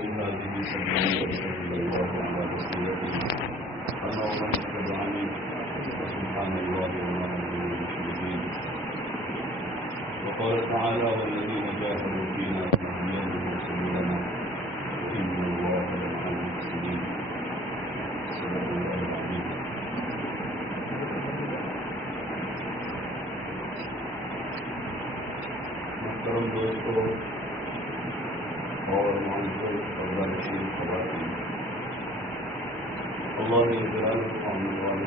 هذه سبيلي وأشهد أن لا إله إلا رسولته أما ومن اتبعني فسبحان الله وما أنا من المشركين. وقال تعالى والذين جاهدوا فينا لنهدينهم سبلنا إن الله لمع المحسنين. صدق الله العظيم. محترم دوستو اور معزز خواتین، اللہ نے جلال آنے والے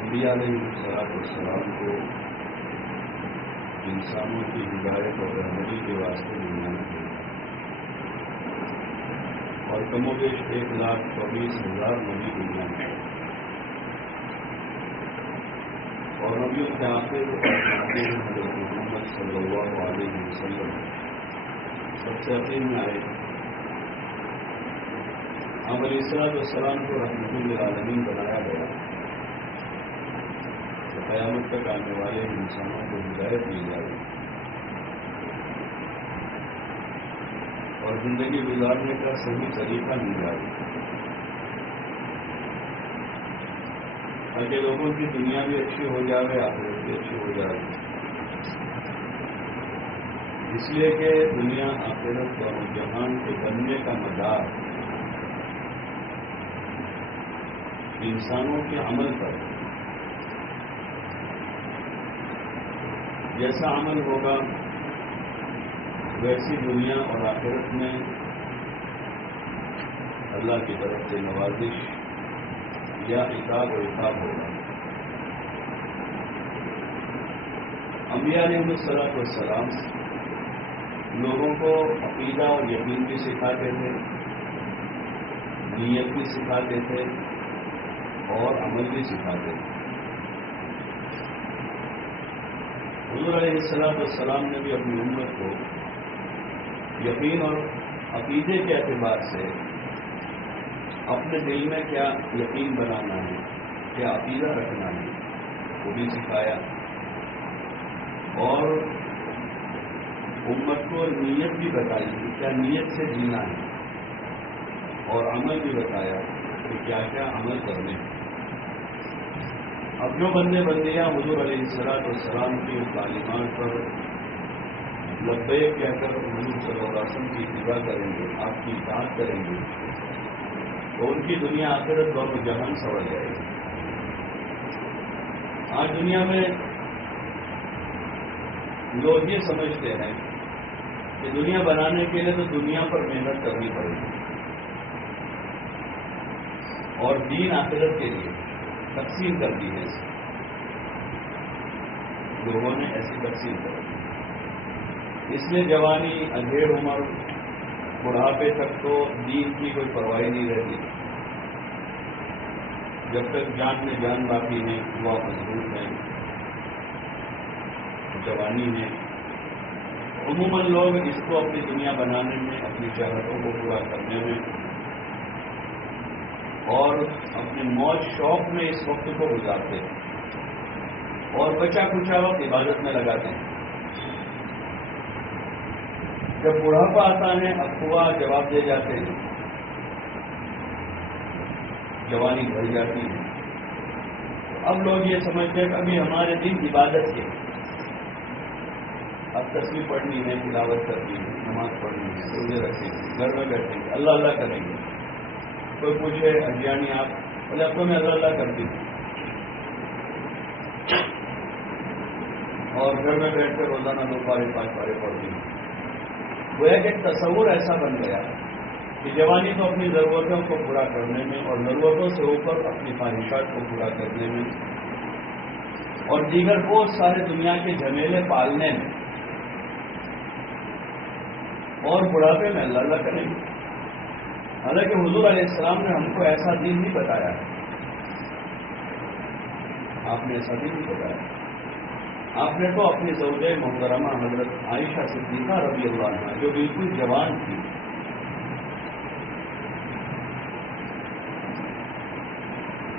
انبیاء علیہ السلام کو انسانوں کی ہدایت اور رہنمائی کے واسطے بنایا ہے، اور کم و بیش 1,24,000 نبی دنیا میں، اور نبیوں کے آخر حضرت محمد صلی اللہ علیہ وسلم سب سے عظیم میں آئے. ہم علیہ السلام کو رحمت للعالمین بنایا گیا کہ قیامت تک آنے والے انسانوں کو ہدایت مل جائے اور زندگی گزارنے کا صحیح طریقہ مل جائے، تاکہ لوگوں کی دنیا بھی اچھی ہو جائے، آخرت بھی اچھی ہو جائے. اس لیے کہ دنیا آخرت اور جہان کے بننے کا مدار انسانوں کے عمل پر، جیسا عمل ہوگا ویسی دنیا اور آخرت میں اللہ کی طرف سے نوازش یا عقاب و عقاب ہوگا. انبیاء علیہ السلام لوگوں کو عقیدہ اور یقین بھی سکھاتے تھے، نیت بھی سکھاتے تھے اور عمل بھی سکھاتے تھے. حضور علیہ السلام نے بھی اپنی امت کو یقین اور عقیدے کے اعتبار سے اپنے دل میں کیا یقین بنانا ہے، کیا عقیدہ رکھنا ہے، وہ بھی سکھایا، اور امت کو نیت بھی بتائی کہ کیا نیت سے جینا ہے، اور عمل بھی بتایا کہ کیا کیا عمل کرنے ہیں. اب جو بندے بندیاں حضور علیہ السلام کی تعلیمات پر لبیک کہہ کر حضور صلی اللہ علیہ وسلم کی اتباع کریں گے، آپ کی اطاعت کریں گے، تو ان کی دنیا آخرت دونوں جہان سنور جائے گی. آج دنیا میں لوگ یہ سمجھتے ہیں کہ دنیا بنانے کے لیے تو دنیا پر محنت کرنی پڑے گی، اور دین آخرت کے لیے تقسیم کر دی ہے. لوگوں نے ایسی تقسیم کر دی، اس لیے جوانی، اندھیر عمر، بڑھاپے تک تو دین کی کوئی پرواہ نہیں رہتی. جب تک جان میں جان باقی ہے، دعا مضبوط ہے، جوانی ہے، عموماً لوگ اس کو اپنی دنیا بنانے میں، اپنی چاہتوں کو پورا کرنے میں اور اپنے موج شوق میں اس وقت کو گزارتے ہیں، اور بچا کچا وقت عبادت میں لگاتے ہیں. جب بڑھاپا آتا ہے، افواہ جواب دے جاتے ہیں، جوانی بڑھ جاتی ہے. اب لوگ یہ سمجھتے ہیں کہ ابھی ہمارے دن عبادت کے، اب تصویر پڑھنی ہے، تلاوت کرنی ہے، نماز پڑھنی ہے، روزے رکھیں گے، گھر میں بیٹھیں گے، اللہ اللہ کریں گے. کوئی پوچھے اجیانی آپ بولے اب تو میں اللہ اللہ کرتی ہوں، اور گھر میں بیٹھ کر روزانہ 2 پارے 5 پارے پڑھتی ہوں. وہ ایک تصور ایسا بن گیا کہ جوانی تو اپنی ضرورتوں کو پورا کرنے میں، اور ضرورتوں سے اوپر اپنی خواہشات کو پورا کرنے میں، اور دیگر بہت سارے دنیا کے جھمیلے پالنے میں، اور بڑھاپے میں اللہ اللہ کریں گے. حالانکہ حضور علیہ السلام نے ہم کو ایسا دین نہیں بتایا، آپ نے ایسا دین نہیں بتایا. آپ نے تو اپنی زوجہ محترمہ حضرت عائشہ صدیقہ رضی اللہ عنہا، جو بالکل جوان تھی،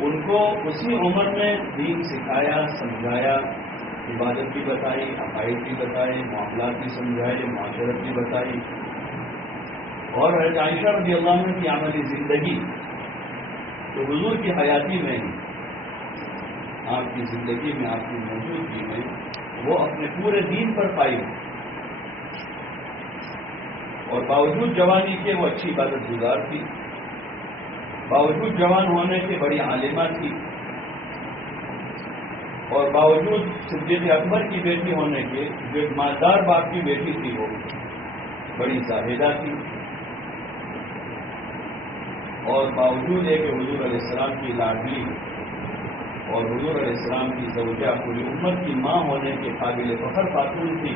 ان کو اسی عمر میں دین سکھایا، سمجھایا، عبادت بھی بتائی، عقائد بھی بتائے، معاملات بھی سمجھائے، معاشرت بھی بتائی، اور حضرت عائشہ رضی اللہ عنہ کی عملی زندگی تو حضور کی حیاتی میں ہی، آپ کی زندگی میں، آپ کی موجودگی میں وہ اپنے پورے دین پر پائی، اور باوجود جوانی کے وہ اچھی عبادت گزار تھی، باوجود جوان ہونے کے بڑی عالمہ تھی، اور باوجود صدیق اکبر کی بیٹی ہونے کے، جو ایک مالدار باپ کی بیٹی تھی، وہ بڑی زاہدہ تھی، اور باوجود ہے کہ حضور علیہ السلام کی لاڈلی اور حضور علیہ السلام کی زوجہ پوری امت کی ماں ہونے کے قابل فخر خاتون تھی،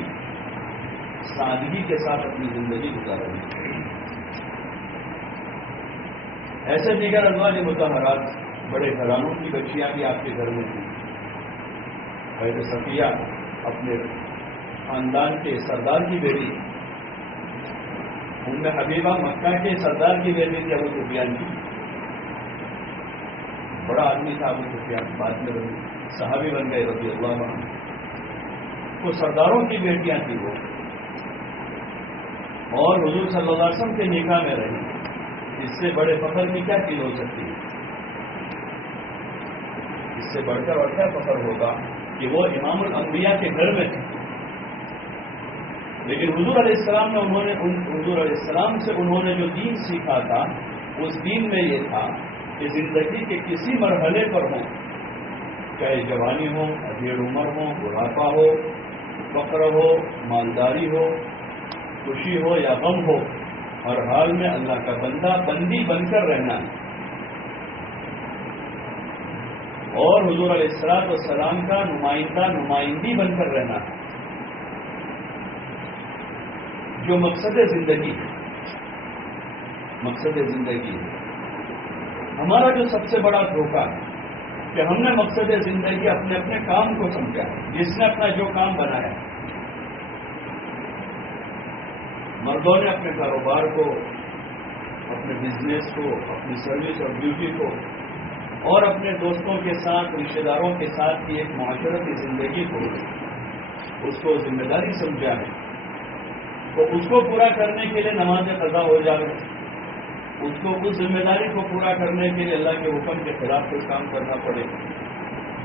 سادگی کے ساتھ اپنی زندگی گزار رہی تھی۔ ایسے دیگر ازواج مطہرات، بڑے گھرانوں کی بچیاں بھی آپ کے گھر میں تھیں۔ حضرت صفیہ اپنے خاندان کے سردار کی بیٹی، ام حبیبہ مکہ کے سردار کی بیٹی تھی ابو سفیان کی، بڑا آدمی تھا ابو سفیان، بعد میں صحابی بن گئے رضی اللہ عنہ۔ تو سرداروں کی بیٹیاں تھیں وہ، اور حضور صلی اللہ علیہ وسلم کے نکاح میں رہی۔ اس سے بڑے فخر کی کیا چیز ہو سکتی ہے؟ اس سے بڑھ کر اور کیا فخر ہوگا کہ وہ امام الانبیاء کے گھر میں تھے۔ لیکن حضور علیہ السلام نے حضور علیہ السلام سے انہوں نے جو دین سیکھا تھا، اس دین میں یہ تھا کہ زندگی کے کسی مرحلے پر ہوں، چاہے جوانی ہو، ادھیڑ عمر ہو، بڑھاپا ہو، فقر ہو، مالداری ہو، خوشی ہو یا غم ہو، ہر حال میں اللہ کا بندہ بندی بن کر رہنا ہے، اور حضور علیہ السلام کا نمائندہ نمائندی بن کر رہنا ہے۔ جو مقصد زندگی ہے، ہمارا جو سب سے بڑا دھوکہ ہے کہ ہم نے مقصد زندگی اپنے اپنے کام کو سمجھا، جس نے اپنا جو کام بنایا، مردوں نے اپنے کاروبار کو، اپنے بزنس کو، اپنی سروس اور ڈیوٹی کو، اور اپنے دوستوں کے ساتھ، رشتے داروں کے ساتھ کی ایک معاشرتی زندگی کو، اس کو ذمہ داری سمجھا ہے، تو اس کو پورا کرنے کے لیے نماز قضا ہو جائے، اس کو اس ذمہ داری کو پورا کرنے کے لیے اللہ کے حکم کے خلاف کچھ کام کرنا پڑے،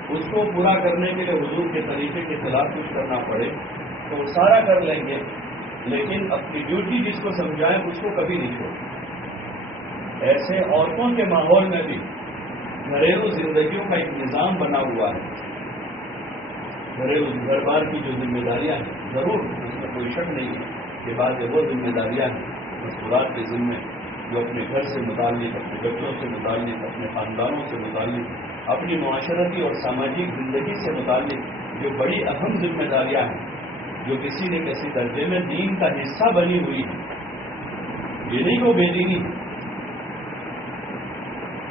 اس کو پورا کرنے کے لیے حضور کے طریقے کے خلاف کچھ کرنا پڑے، تو وہ سارا کر لیں گے، لیکن اپنی ڈیوٹی جس کو سمجھائیں اس کو کبھی نہیں چھوڑیں۔ ایسے عورتوں کے ماحول میں بھی گھریلو زندگیوں کا ایک نظام بنا ہوا ہے۔ گھریلو گھر بار کی جو ذمہ داریاں ہیں، ضرور اس میں کوئی شک نہیں ہے کہ بعض وہ ذمہ داریاں ہیں مسئولات کے ذمے، جو اپنے گھر سے متعلق، اپنے بچوں سے متعلق، اپنے خاندانوں سے متعلق، اپنی معاشرتی اور سماجی زندگی سے متعلق جو بڑی اہم ذمہ داریاں ہیں، جو کسی نہ کسی درجے میں دین کا حصہ بنی ہوئی ہے۔ یہ نہیں وہ بے دینی ہے،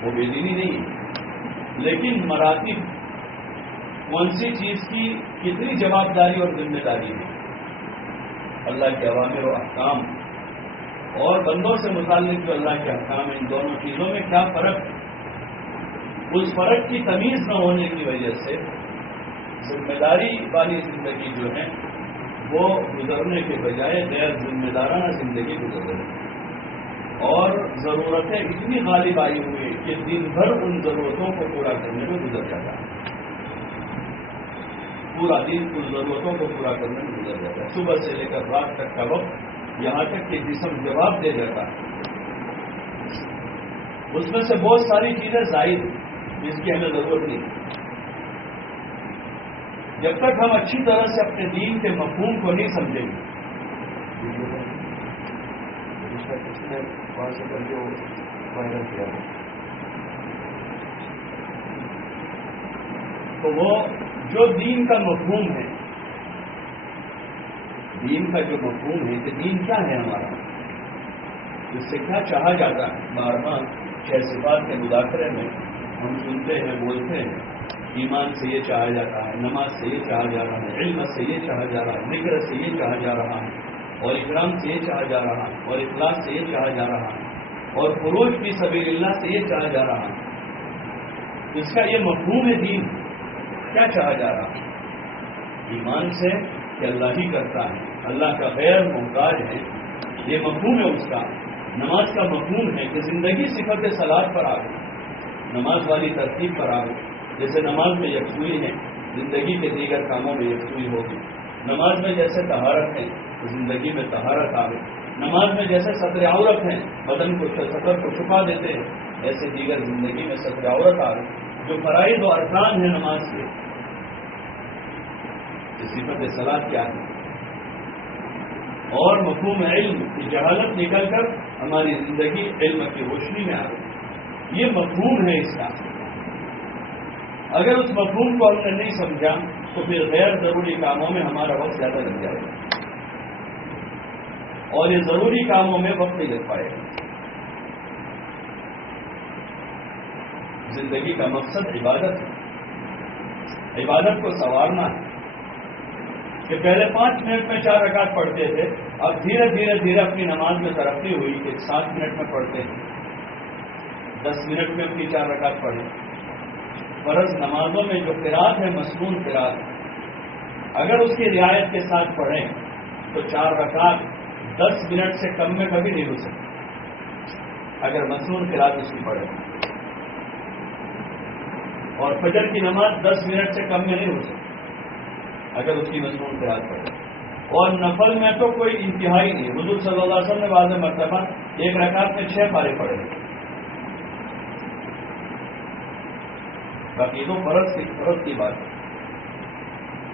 وہ بے دینی نہیں ہے، لیکن مراتب کون سی چیز کی کتنی جوابداری اور ذمہ داری ہے، اللہ کے اوامر و احکام اور بندوں سے متعلق جو اللہ کے احکام ہیں، ان دونوں چیزوں میں کیا فرق ہے؟ اس فرق کی تمیز نہ ہونے کی وجہ سے ذمہ داری والی زندگی جو ہے وہ گزرنے کے بجائے غیر ذمہ دارانہ زندگی گزر رہی ہے، اور ضرورتیں اتنی غالب آئی ہوئی کہ دن بھر ان ضرورتوں کو پورا کرنے میں گزر جاتا ہے، پورا دن ان ضرورتوں کو پورا کرنے میں گزر جاتا ہے، صبح سے لے کر رات تک کا وقت، یہاں تک کہ جسم جواب دے دیتا ہے۔ اس میں سے بہت ساری چیزیں زائد ہیں جس کی ہمیں ضرورت نہیں۔ جب تک ہم اچھی طرح سے اپنے دین کے مفہوم کو نہیں سمجھیں گے، تو وہ جو دین کا مفہوم ہے، دین کا جو مفہوم ہے کہ دین کیا ہے ہمارا، اس سے کیا چاہا جاتا ہے، بار بار 6 صفات کے مذاکرے میں ہم سنتے ہیں، بولتے ہیں۔ ایمان سے یہ چاہا جاتا ہے، نماز سے یہ چاہا جا رہا ہے، علم سے یہ چاہا جا رہا ہے، ذکر سے یہ چاہا جا رہا ہے، اور اکرام سے یہ چاہا جا رہا ہے، اور اخلاص سے یہ چاہا جا رہا ہے، اور خروج فی سبیل اللہ سے یہ چاہا جا رہا ہے۔ اس کا یہ مفہوم ہے دین، کیا چاہا جا رہا ہے؟ ایمان سے کہ اللہ ہی کرتا ہے، اللہ کا غیر محتاج ہے، یہ مفہوم ہے اس کا۔ نماز کا مفہوم ہے کہ زندگی صفت صلاۃ پر آ گئی، نماز والی ترتیب پر آ گئی. جیسے نماز میں یکسوئی ہے، زندگی کے دیگر کاموں میں یکسوئی ہوگی. نماز میں جیسے طہارت ہے تو زندگی میں طہارت آ گئی. نماز میں جیسے ستر عورت ہیں، بدن کو سطر کو چھپا دیتے ہیں، ایسے دیگر زندگی میں ستر عورت آ گئی. جو فرائض و ارکان ہیں نماز کے، صفت صلاۃ کیا ہے؟ اور مفہوم علم کی جہالت نکل کر ہماری زندگی علم کی روشنی میں آ گئی. یہ مفہوم ہے اس کا. اگر اس مفہوم کو ہم نے نہیں سمجھا تو پھر غیر ضروری کاموں میں ہمارا وقت زیادہ لگ جائے گا، اور یہ ضروری کاموں میں وقت نہیں لگ پائے گا. زندگی کا مقصد عبادت ہے، عبادت کو سنوارنا ہے. کہ پہلے 5 منٹ میں 4 رکعت پڑھتے تھے، اب دھیرے دھیرے اپنی نماز میں ترقی ہوئی کہ 7 منٹ میں پڑھتے ہیں، 10 منٹ میں اپنی 4 رکعت پڑھیں. فرض نمازوں میں جو قرات ہے مسنون قرات، اگر اس کی رعایت کے ساتھ پڑھیں تو 4 رکعت 10 منٹ سے کم میں کبھی نہیں ہو سکتی اگر مسنون قرات اس کی پڑھیں. اور فجر کی نماز 10 منٹ سے کم میں نہیں ہو سکتی اگر اس کی مسنون قرات پڑھیں. اور نفل میں تو کوئی انتہائی نہیں. حضور صلی اللہ علیہ وسلم نے بعض مرتبہ 1 رکعت میں 6 پارے پڑھے. باقی تو فرض کی بات ہے.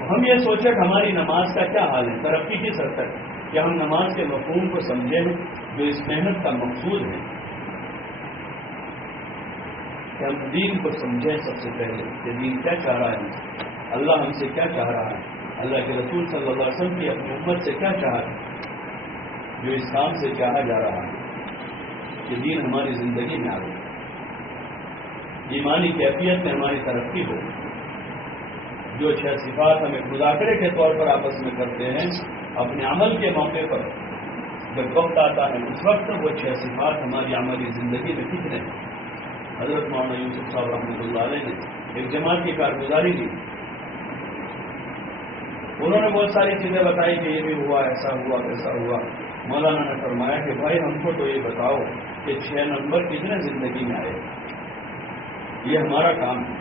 ہم یہ سوچیں کہ ہماری نماز کا کیا حال ہے، ترقی کی سطح تک کہ ہم نماز کے مفہوم کو سمجھیں جو اس محنت کا مقصود ہے، کہ ہم دین کو سمجھیں. سب سے پہلے کہ دین کیا چاہ رہا ہے، اللہ ہم سے کیا چاہ رہا ہے، اللہ کے رسول صلی اللہ علیہ وسلم کی اپنی امت سے کیا چاہا ہے، جو اس کام سے چاہا جا رہا ہے کہ دین ہماری زندگی میں آ گئی، ایمانی کیفیت میں ہماری ترقی ہو. جو 6 صفات ہم ایک مذاکرے کے طور پر آپس میں کرتے ہیں، اپنے عمل کے موقع پر جب وقت آتا ہے اس وقت وہ 6 صفات ہماری عملی زندگی میں کتنے ہیں. حضرت مولانا یوسف صاحب رحمۃ اللہ علیہ نے ایک جماعت کی کارگزاری دی. انہوں نے بہت ساری چیزیں بتائی کہ یہ بھی ہوا، ایسا ہوا، ایسا ہوا. مولانا نے فرمایا کہ بھائی ہم کو تو یہ بتاؤ کہ 6 نمبر کتنے زندگی میں آئے. یہ ہمارا کام ہے،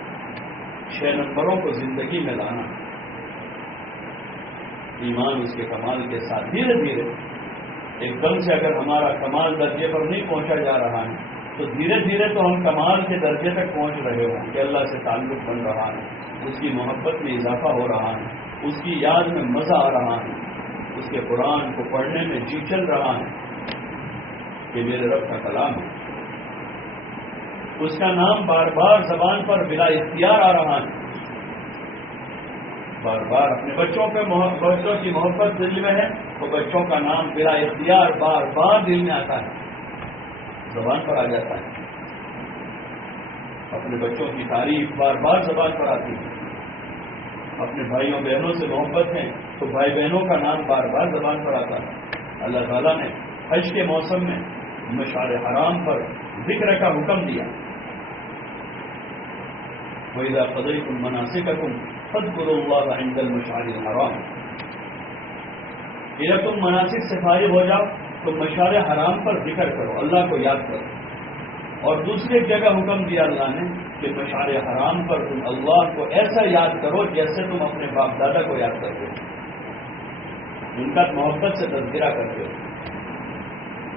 6 نمبروں کو زندگی میں لانا. ایمان اس کے کمال کے ساتھ دھیرے دھیرے، ایک دم سے اگر ہمارا کمال درجے پر نہیں پہنچا جا رہا ہے تو دھیرے دھیرے تو ہم کمال کے درجے تک پہنچ رہے ہوں کہ اللہ سے تعلق بن رہا ہے، اس کی محبت میں اضافہ ہو رہا ہے، اس کی یاد میں مزہ آ رہا ہے، اس کے قرآن کو پڑھنے میں جی چل رہا ہے کہ میرے رب کا کلام ہے. اس کا نام بار بار زبان پر بلا اختیار آ رہا ہے. بار بار اپنے بچوں کی محبت دل میں ہے تو بچوں کا نام بلا اختیار بار بار دل میں آتا ہے، زبان پر آ جاتا ہے. اپنے بچوں کی تعریف بار بار زبان پر آتی ہے. اپنے بھائیوں بہنوں سے محبت ہے تو بھائی بہنوں کا نام بار بار زبان پر آتا ہے. اللہ تعالیٰ نے حج کے موسم میں مشعر حرام پر ذکر کا حکم دیا. وَإِذَا قَضَيْتُم مَّنَاسِكَكُمْ فَاذْكُرُوا اللَّهَ عِندَ الْمَشْعَرِ الْحَرَامِ. کہ جب تم مناسک سے فارغ ہو جاؤ تو مشعر حرام پر ذکر کرو، اللہ کو یاد کرو. اور دوسری ایک جگہ حکم دیا اللہ نے کہ مشعر حرام پر تم اللہ کو ایسا یاد کرو جیسے تم اپنے باپ دادا کو یاد کرتے ہو، ان کا محبت سے تذکرہ کرتے ہو.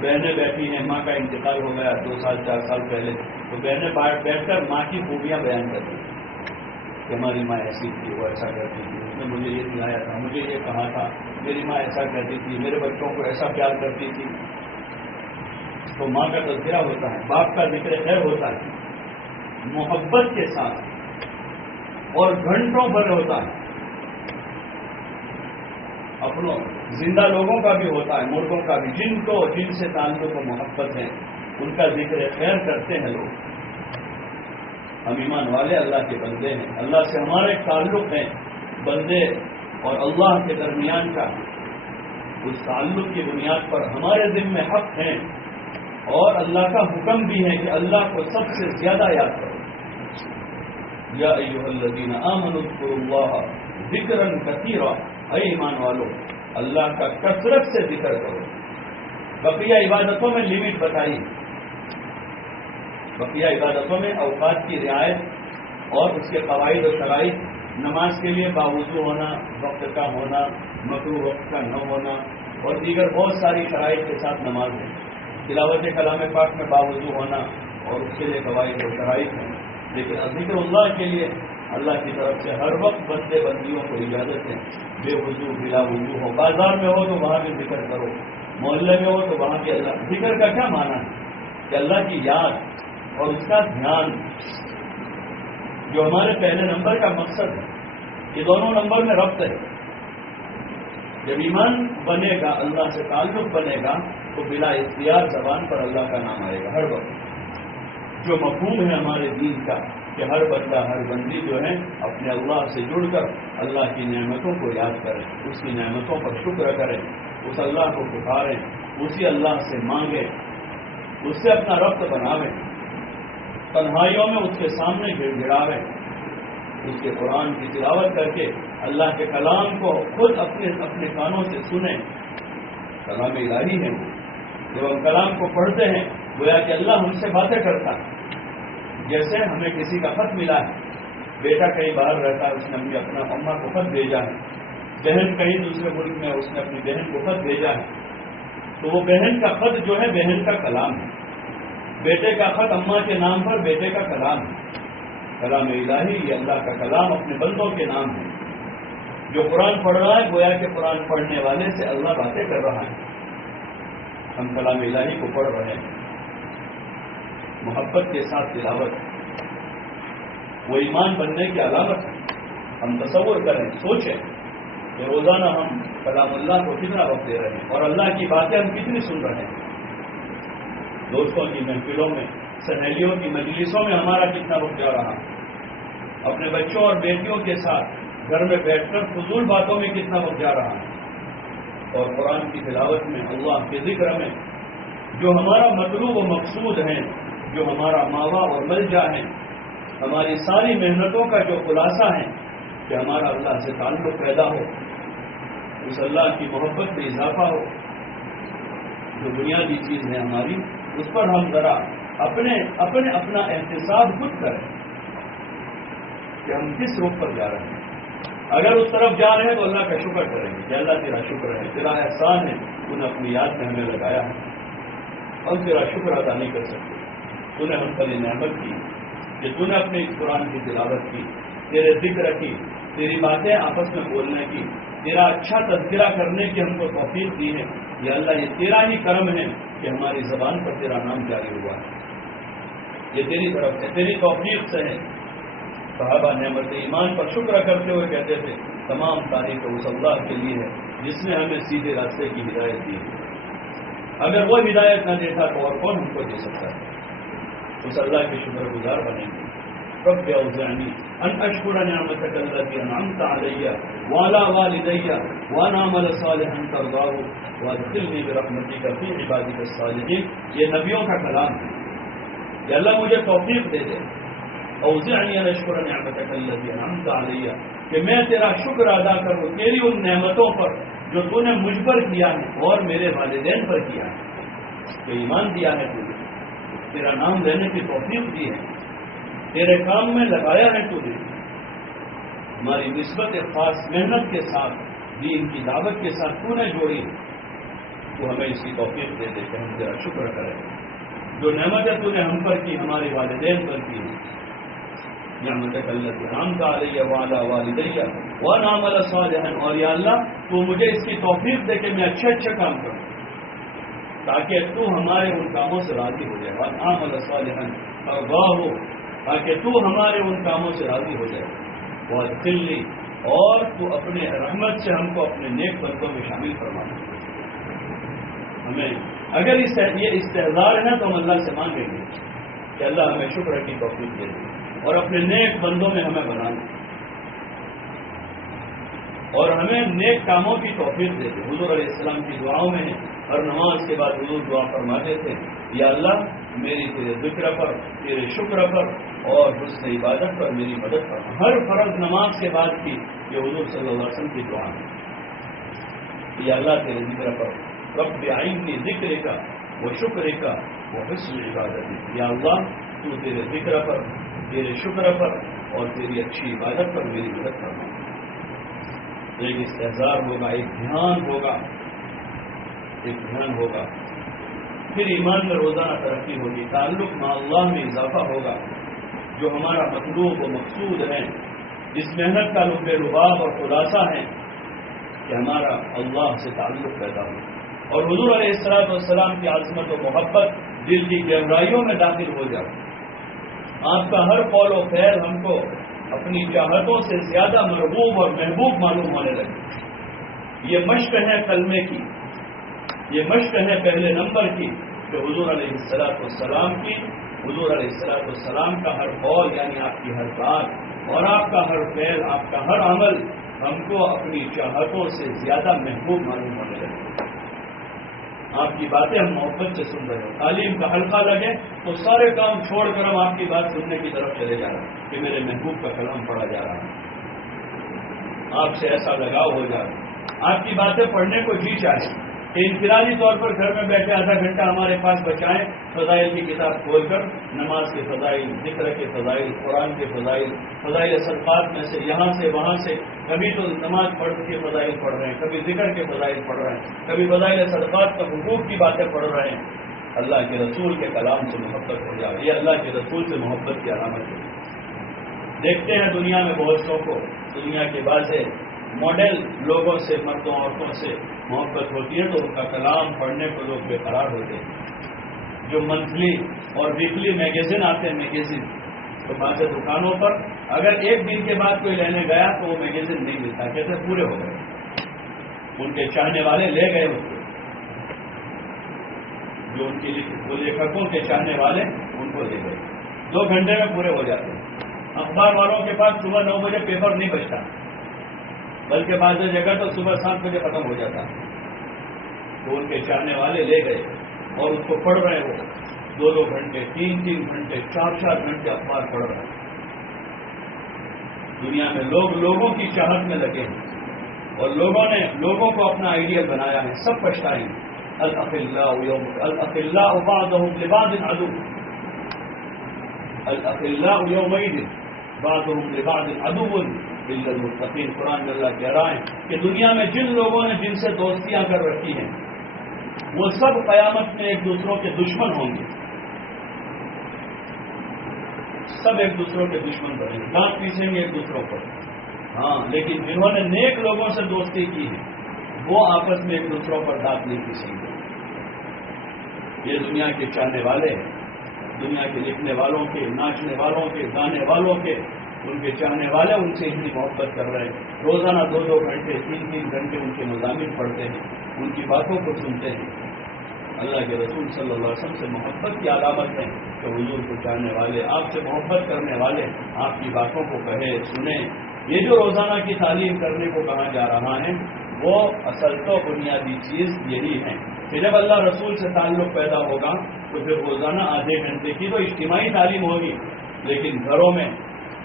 بہنیں بیٹھی ہیں، ماں کا انتقال ہو گیا 2 سال 4 سال پہلے، تو بہنیں بیٹھ کر ماں کی خوبیاں بیان کرتی ہیں کہ ہماری ماں ایسی تھی، وہ ایسا کرتی تھی، اس نے مجھے یہ کھلایا تھا، مجھے یہ کہا تھا، میری ماں ایسا کرتی تھی، میرے بچوں کو ایسا پیار کرتی تھی. تو ماں کا تذکرہ ہوتا ہے، باپ کا ذکر خیر ہوتا ہے محبت کے ساتھ، اور گھنٹوں بھر ہوتا ہے. اپنوں زندہ لوگوں کا بھی ہوتا ہے، مردوں کا بھی، جن سے تعلق و محبت ہے ان کا ذکر خیر کرتے ہیں لوگ. ہم ایمان والے اللہ کے بندے ہیں، اللہ سے ہمارے تعلق ہیں. بندے اور اللہ کے درمیان کا اس تعلق کی بنیاد پر ہمارے ذمہ حق ہیں، اور اللہ کا حکم بھی ہے کہ اللہ کو سب سے زیادہ یاد کرو. یا ایھا الذین آمنوا اذکروا اللہ ذکرا کثیرا. اے ایمان والو، اللہ کا کثرت سے ذکر کرو. بقیہ عبادتوں میں لمٹ بتائی، بقیہ عبادتوں میں اوقات کی رعایت اور اس کے قواعد و شرائط، نماز کے لیے باوضو ہونا، وقت کا ہونا، مکروہ وقت کا نہ ہونا، اور دیگر بہت ساری شرائط کے ساتھ نماز ہے۔ تلاوت کلام پاک میں باوضو ہونا اور اس کے لیے قواعد و شرائط ہیں، لیکن ذکر اللہ کے لیے اللہ کی طرف سے ہر وقت بندے بندیوں کو اجازت ہے، بے وضو بلا وضو ہو، بازار میں ہو تو وہاں بھی ذکر کرو، محلے میں ہو تو وہاں بھی اللہ۔ ذکر کا کیا معنی ہے کہ اللہ کی یاد اور اس کا دھیان جو ہمارے پہلے نمبر کا مقصد ہے، یہ دونوں نمبر میں ربط ہے۔ جب ایمان بنے گا، اللہ سے تعلق بنے گا، تو بلا اختیار زبان پر اللہ کا نام آئے گا ہر وقت۔ جو مفہوم ہے ہمارے دین کا کہ ہر بندہ ہر بندی جو ہے اپنے اللہ سے جڑ کر اللہ کی نعمتوں کو یاد کریں، اس کی نعمتوں پر شکر کریں، اس اللہ کو پکاریں، اسی اللہ سے مانگیں، اس سے اپنا ربط بناویں، تنہائیوں میں اس کے سامنے گڑ گڑاویں، اس کے قرآن کی تلاوت کر کے اللہ کے کلام کو خود اپنے کانوں سے سنیں۔ کلام الہی ہے وہ، جب ہم کلام کو پڑھتے ہیں گویا کہ اللہ ہم سے باتیں کرتا ہے۔ جیسے ہمیں کسی کا خط ملا ہے، بیٹا کہیں باہر رہتا ہے، اس نے اپنا اماں کو خط بھیجا ہے، بہن کہیں دوسرے ملک میں اس نے اپنی بہن کو خط بھیجا ہے، تو وہ بہن کا خط جو ہے بہن کا کلام ہے، بیٹے کا خط اماں کے نام پر بیٹے کا کلام ہے۔ کلام الہی یہ اللہ کا کلام اپنے بندوں کے نام ہے۔ جو قرآن پڑھ رہا ہے گویا کہ قرآن پڑھنے والے سے اللہ باتیں کر رہا ہے۔ ہم کلام الہی کو پڑھ رہے ہیں، محبت کے ساتھ تلاوت، وہ ایمان بننے کی علامت ہے۔ ہم تصور کریں، سوچیں کہ روزانہ ہم کلام اللہ کو کتنا وقت دے رہے ہیں اور اللہ کی باتیں ہم کتنی سن رہے ہیں۔ دوستوں کی محفلوں میں، سہیلیوں کی مجلسوں میں ہمارا کتنا وقت جا رہا ہے، اپنے بچوں اور بیٹیوں کے ساتھ گھر میں بیٹھ کر فضول باتوں میں کتنا وقت جا رہا ہے، اور قرآن کی تلاوت میں، اللہ کے ذکر میں، جو ہمارا مطلوب و مقصود ہے، جو ہمارا ماوا اور ملجا ہے، ہماری ساری محنتوں کا جو خلاصہ ہے کہ ہمارا اللہ سے تعلق پیدا ہو، اس اللہ کی محبت میں اضافہ ہو، جو بنیادی چیز ہے ہماری، اس پر ہم ذرا اپنا احتساب خود کریں کہ ہم کس رخ پر جا رہے ہیں۔ اگر اس طرف جا رہے ہیں تو اللہ کا شکر کریں گے کہ اللہ تیرا شکر ہے، تیرا احسان ہے، تو نے اپنی یاد میں ہمیں لگایا ہے، ہم تیرا شکر ادا نہیں کر سکتے۔ تو نے ہم پر یہ نعمت کی کہ تو نے اپنے قرآن کی تلاوت کی، تیرے ذکر کی، تیری باتیں آپس میں بولنے کی، تیرا اچھا تذکرہ کرنے کی ہم کو توفیق دی ہے۔ یہ اللہ، یہ تیرا ہی کرم ہے کہ ہماری زبان پر تیرا نام جاری ہوا ہے، یہ تیری طرف سے، تیری توفیق سے ہے۔ صحابہ نعمت ایمان پر شکر کرتے ہوئے کہتے تھے تمام تعریف اس اللہ کے لیے ہے جس نے ہمیں سیدھے راستے کی ہدایت دی ہے، اگر وہ ہدایت نہ دیتا تو اور کون ہم کو دے سکتا ہے۔ اس اللہ کے شکر گزار بنیں گے۔ رب اوزعنی ان اشکر نعمتک التی انعمت علی وعلی والدی وان اعمل صالحا ترضاه وادخلنی برحمتک فی عبادک الصالحین۔ یہ نبیوں کا کلام ہے کہ اللہ مجھے توفیق دے دے، اوزعنی ان اشکر نعمتک التی انعمت علی، کہ میں تیرا شکر ادا کروں تیری ان نعمتوں پر جو تو نے مجھ پر کیا ہے اور میرے والدین پر کیا ہے، کہ ایمان دیا ہے تو نے، تیرا نام لینے کی توفیق دی ہے، تیرے کام میں لگایا ہے تو نے، ہماری نسبت خاص محنت کے ساتھ، دین کی دعوت کے ساتھ تو نے جوڑی، تو ہمیں اس کی توفیق دے دے کہ ہم تیرا شکر کریں۔ جو نعمتیں تو نے ہم پر کی، ہمارے والدین پر کی، نعمتک التی انعمت علی وعلی والدی وان اعمل صالحا، اور یا اللہ تو مجھے اس کی توفیق دے کہ میں اچھے اچھے کام کروں تاکہ تو ہمارے ان کاموں سے راضی ہو جائے، وان اعمل صالحا ترضاه، تاکہ تو ہمارے ان کاموں سے راضی ہو جائے، وادخلنی، اور تو اپنے رحمت سے ہم کو اپنے نیک بندوں میں شامل فرما دے۔ ہمیں اگر یہ استحضار ہے تو ہم اللہ سے مانگیں گے کہ اللہ ہمیں شکر کی توفیق دے دے اور اپنے نیک بندوں میں ہمیں بنا دے اور ہمیں نیک کاموں کی توفیق دے دے۔ حضور علیہ السلام کی دعاؤں میں ہر نماز کے بعد حضور دعا فرماتے تھے، یا اللہ میری تیرے ذکر پر، تیرے شکر پر اور حسن عبادت پر میری مدد فرما۔ ہر فرض نماز کے بعد کی یہ حضور صلی اللہ علیہ وسلم کی دعا ہے، یا اللہ تیرے ذکر پر رب اعنی ذکرک و شکرک و حسن عبادتک، یا اللہ تو تیرے ذکر پر، تیرے شکر پر اور تیری اچھی عبادت پر میری مدد کرنا۔ ایک استحضار ہوگا، ایک دھیان ہوگا، ایک دھیان ہوگا، پھر ایمان میں روزانہ ترقی ہوگی، تعلق مع اللہ میں اضافہ ہوگا، جو ہمارا مطلوب و مقصود ہے۔ اس محنت کا لب لباب اور خلاصہ ہے کہ ہمارا اللہ سے تعلق پیدا ہو اور حضور علیہ الصلوۃ والسلام کی عظمت و محبت دل کی گہرائیوں میں داخل ہو جائے۔ آپ کا ہر قول و فعل ہم کو اپنی چاہتوں سے زیادہ مرغوب اور محبوب معلوم ہونے لگے۔ یہ مشق ہے کلمے کی، یہ مشق ہے پہلے نمبر کی، کہ حضور علیہ الصلوۃ والسلام کی، حضور علیہ الصلوۃ والسلام کا ہر قول یعنی آپ کی ہر بات اور آپ کا ہر فعل، آپ کا ہر عمل ہم کو اپنی چاہتوں سے زیادہ محبوب معلوم ہونے لگے۔ آپ کی باتیں ہم محبت سے سن رہے ہیں، تعلیم کا حلقہ لگے تو سارے کام چھوڑ کر ہم آپ کی بات سننے کی طرف چلے جا رہے ہیں کہ میرے محبوب کا کلام پڑھا جا رہا ہے، آپ سے ایسا لگاؤ ہو جائے، آپ کی باتیں پڑھنے کو جی چاہے کہ انفرادی طور پر گھر میں بیٹھے آدھا گھنٹہ ہمارے پاس بچائیں، فضائل کی کتاب کھول کر نماز کے فضائل، ذکر کے فضائل، قرآن کے فضائل، فضائل صدقات میں سے یہاں سے وہاں سے، کبھی تو نماز پڑھ کے فضائل پڑھ رہے ہیں، کبھی ذکر کے فضائل پڑھ رہے ہیں، کبھی فضائل صدقات کا حقوق کی باتیں پڑھ رہے ہیں۔ اللہ کے رسول کے کلام سے محبت ہو جائے، یہ اللہ کے رسول سے محبت کی علامت ہے۔ دیکھتے ہیں دنیا میں بہت سو کو، دنیا کے بعض ماڈل لوگوں سے، مردوں عورتوں سے محبت ہوتی ہے تو ان کا کلام پڑھنے کو لوگ بے قرار ہوتے ہیں۔ جو منتھلی اور ویکلی میگزین آتے ہیں، میگزین تو بعض دکانوں پر اگر ایک دن کے بعد کوئی لینے گیا تو وہ میگزین نہیں ملتا، کہتے پورے ہو گئے، ان کے چاہنے والے لے گئے اس کو، جو ان کے لیکھکوں کے چاہنے والے ان کو لے گئے، 2 گھنٹے میں پورے ہو جاتے ہیں۔ اخبار والوں کے پاس صبح 9 بجے پیپر نہیں بچتا، بلکہ بعض جگہ تو صبح 7 بجے ختم ہو جاتا ہے، تو ان کے چاہنے والے لے گئے اور اس کو پڑھ رہے ہو 2 گھنٹے، 3 گھنٹے، 4 گھنٹے اخبار پڑھ رہے ہیں۔ دنیا میں لوگ لوگوں کی چاہت میں لگے ہیں اور لوگوں نے لوگوں کو اپنا آئیڈیل بنایا ہے، سب پچھتائیں۔ الاخلاء بعضهم لبعض عدو، الاخلاء يومئذ بعضهم لبعض عدو الا المتقین۔ قرآن میں اللہ کہہ رہا ہے کہ دنیا میں جن لوگوں نے جن سے دوستیاں کر رکھی ہیں وہ سب قیامت میں ایک دوسروں کے دشمن ہوں گے، سب ایک دوسروں کے دشمن بنے گے، دانت پیسیں گے ایک دوسروں پر۔ ہاں، لیکن جنہوں نے نیک لوگوں سے دوستی کی ہے وہ آپس میں ایک دوسروں پر دانت نہیں پیسیں گے۔ یہ دنیا کے چاہنے والے ہیں، دنیا کے لکھنے والوں کے، ناچنے والوں کے، گانے والوں کے، ان کے چاہنے والے ان سے اتنی محبت کر رہے ہیں، روزانہ 2 گھنٹے، 3 گھنٹے ان کے مضامین پڑھتے ہیں، ان کی باتوں کو سنتے ہیں۔ اللہ کے رسول صلی اللہ علیہ وسلم سے محبت کی علامت ہے کہ حضور کو چاہنے والے، آپ سے محبت کرنے والے آپ کی باتوں کو کہیں، سنیں۔ یہ جو روزانہ کی تعلیم کرنے کو کہا جا رہا ہے وہ اصل تو بنیادی چیز یہی ہے کہ جب اللہ رسول سے تعلق پیدا ہوگا تو پھر روزانہ آدھے گھنٹے کی تو اجتماعی تعلیم ہوگی، لیکن گھروں میں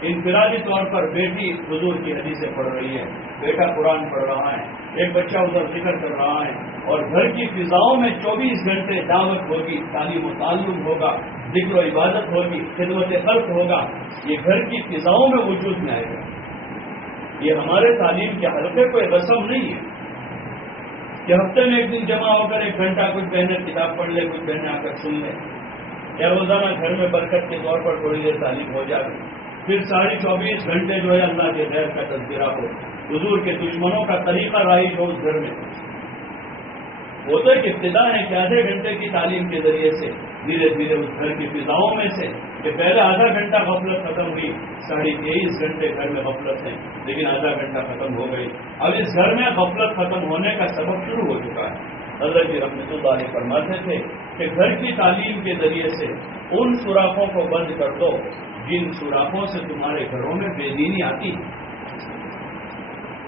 انفرادی طور پر بیٹی حضور کی حدیثیں پڑھ رہی ہے، بیٹا قرآن پڑھ رہا ہے، ایک بچہ ادھر ذکر کر رہا ہے، اور گھر کی فضاؤں میں 24 گھنٹے دعوت ہوگی، تعلیم و تعلم ہوگا، ذکر و عبادت ہوگی، خدمت خلق ہوگا، یہ گھر کی فضاؤں میں وجود میں آئے گا۔ یہ ہمارے تعلیم کے حلقے کوئی رسم نہیں ہے کہ ہفتے میں ایک دن جمع ہو کر 1 گھنٹہ کچھ بہنیں کتاب پڑھ لے، کچھ بہنیں آ کر سن لیں، یا روزانہ گھر میں برکت کے طور پر تھوڑی دیر تعلیم ہو جائے، پھر 24 گھنٹے جو ہے اللہ کے غیر کا تذکرہ ہو، حضور کے دشمنوں کا طریقہ رائج ہو اس گھر میں۔ وہ تو ایک ابتدا ہے کہ آدھے گھنٹے کی تعلیم کے ذریعے سے دھیرے دھیرے اس گھر کی فضاؤں میں سے کہ پہلے آدھا گھنٹہ غفلت ختم ہوئی، 23.5 گھنٹے گھر میں غفلت ہے، لیکن آدھا گھنٹہ ختم ہو گئی، اب اس گھر میں غفلت ختم ہونے کا سبب شروع ہو چکا ہے۔ حضرت رحمۃ اللہ علیہ فرماتے تھے کہ گھر کی تعلیم کے ذریعے سے ان سوراخوں کو بند کر دو جن سوراخوں سے تمہارے گھروں میں بے دینی آتی ہے۔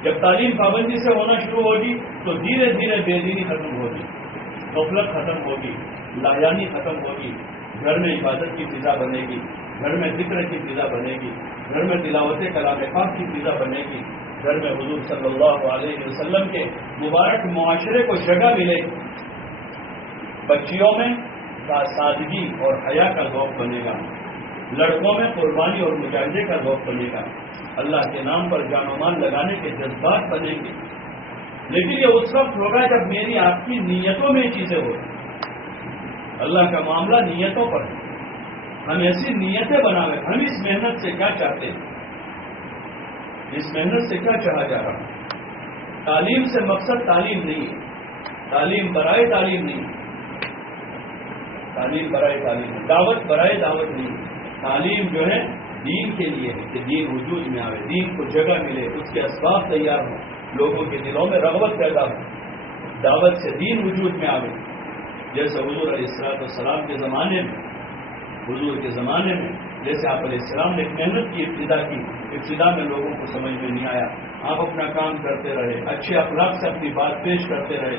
جب تعلیم پابندی سے ہونا شروع ہوگی تو دھیرے دھیرے بے دینی ختم ہوگی، غفلت ختم ہوگی، لاجانی ختم ہوگی، گھر میں عبادت کی فضا بنے گی، گھر میں ذکر کی فضا بنے گی، گھر میں تلاوت کلام پاک کی فضا بنے گی، گھر میں حضور صلی اللہ علیہ وسلم کے مبارک معاشرے کو جگہ ملے گی۔ بچیوں میں سادگی اور حیا کا ذوق بنے گا، لڑکوں میں قربانی اور مجاہدے کا ذوق بنے گا، اللہ کے نام پر جان و مال لگانے کے جذبات بنیں گے. لیکن یہ اس وقت ہوگا جب میری آپ کی نیتوں میں یہ چیزیں ہوگی. اللہ کا معاملہ نیتوں پر ہے. ہم ایسی نیتیں بناویں. ہم اس محنت سے کیا چاہتے ہیں، اس محنت سے کیا چاہا جا رہا ہے. تعلیم سے مقصد تعلیم نہیں ہے، تعلیم برائے تعلیم نہیں ہے، تعلیم برائے تعلیم ہے، دعوت برائے دعوت نہیں ہے. تعلیم جو ہے دین کے لیے ہے کہ دین وجود میں آئے، دین کو جگہ ملے، اس کے اسباب تیار ہوں، لوگوں کے دلوں میں رغبت پیدا ہو، دعوت سے دین وجود میں آئے. جیسے حضور علیہ السلام کے زمانے میں، حضور کے زمانے میں جیسے آپ علیہ السلام نے ایک محنت کی، ابتدا میں لوگوں کو سمجھ میں نہیں آیا، آپ اپنا کام کرتے رہے، اچھے اخلاق سے اپنی بات پیش کرتے رہے،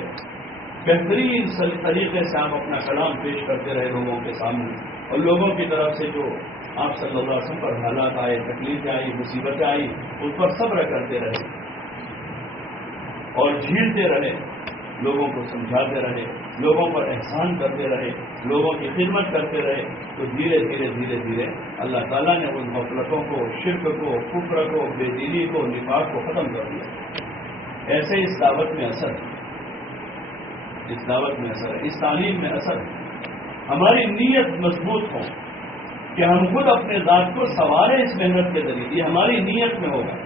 بہترین طریقے سے آپ اپنا کلام پیش کرتے رہے لوگوں کے سامنے، اور لوگوں کی طرف سے جو آپ صلی اللہ علیہ وسلم پر حالات آئے، تکلیفیں آئی، مصیبتیں آئی، اس پر صبر کرتے رہے اور جھیلتے رہے، لوگوں کو سمجھاتے رہے، لوگوں پر احسان کرتے رہے، لوگوں کی خدمت کرتے رہے، تو دھیرے دھیرے دھیرے دھیرے اللہ تعالیٰ نے ان غفلتوں کو، شرک کو، کفر کو، بے دینی کو، نفاق کو ختم کر دیا. ایسے اس دعوت میں اثر ہے، اس دعوت میں اثر ہے، اس تعلیم میں اثر ہے. ہماری نیت مضبوط ہو کہ ہم خود اپنے ذات کو سنواریں اس محنت کے ذریعے. یہ ہماری نیت میں ہوگا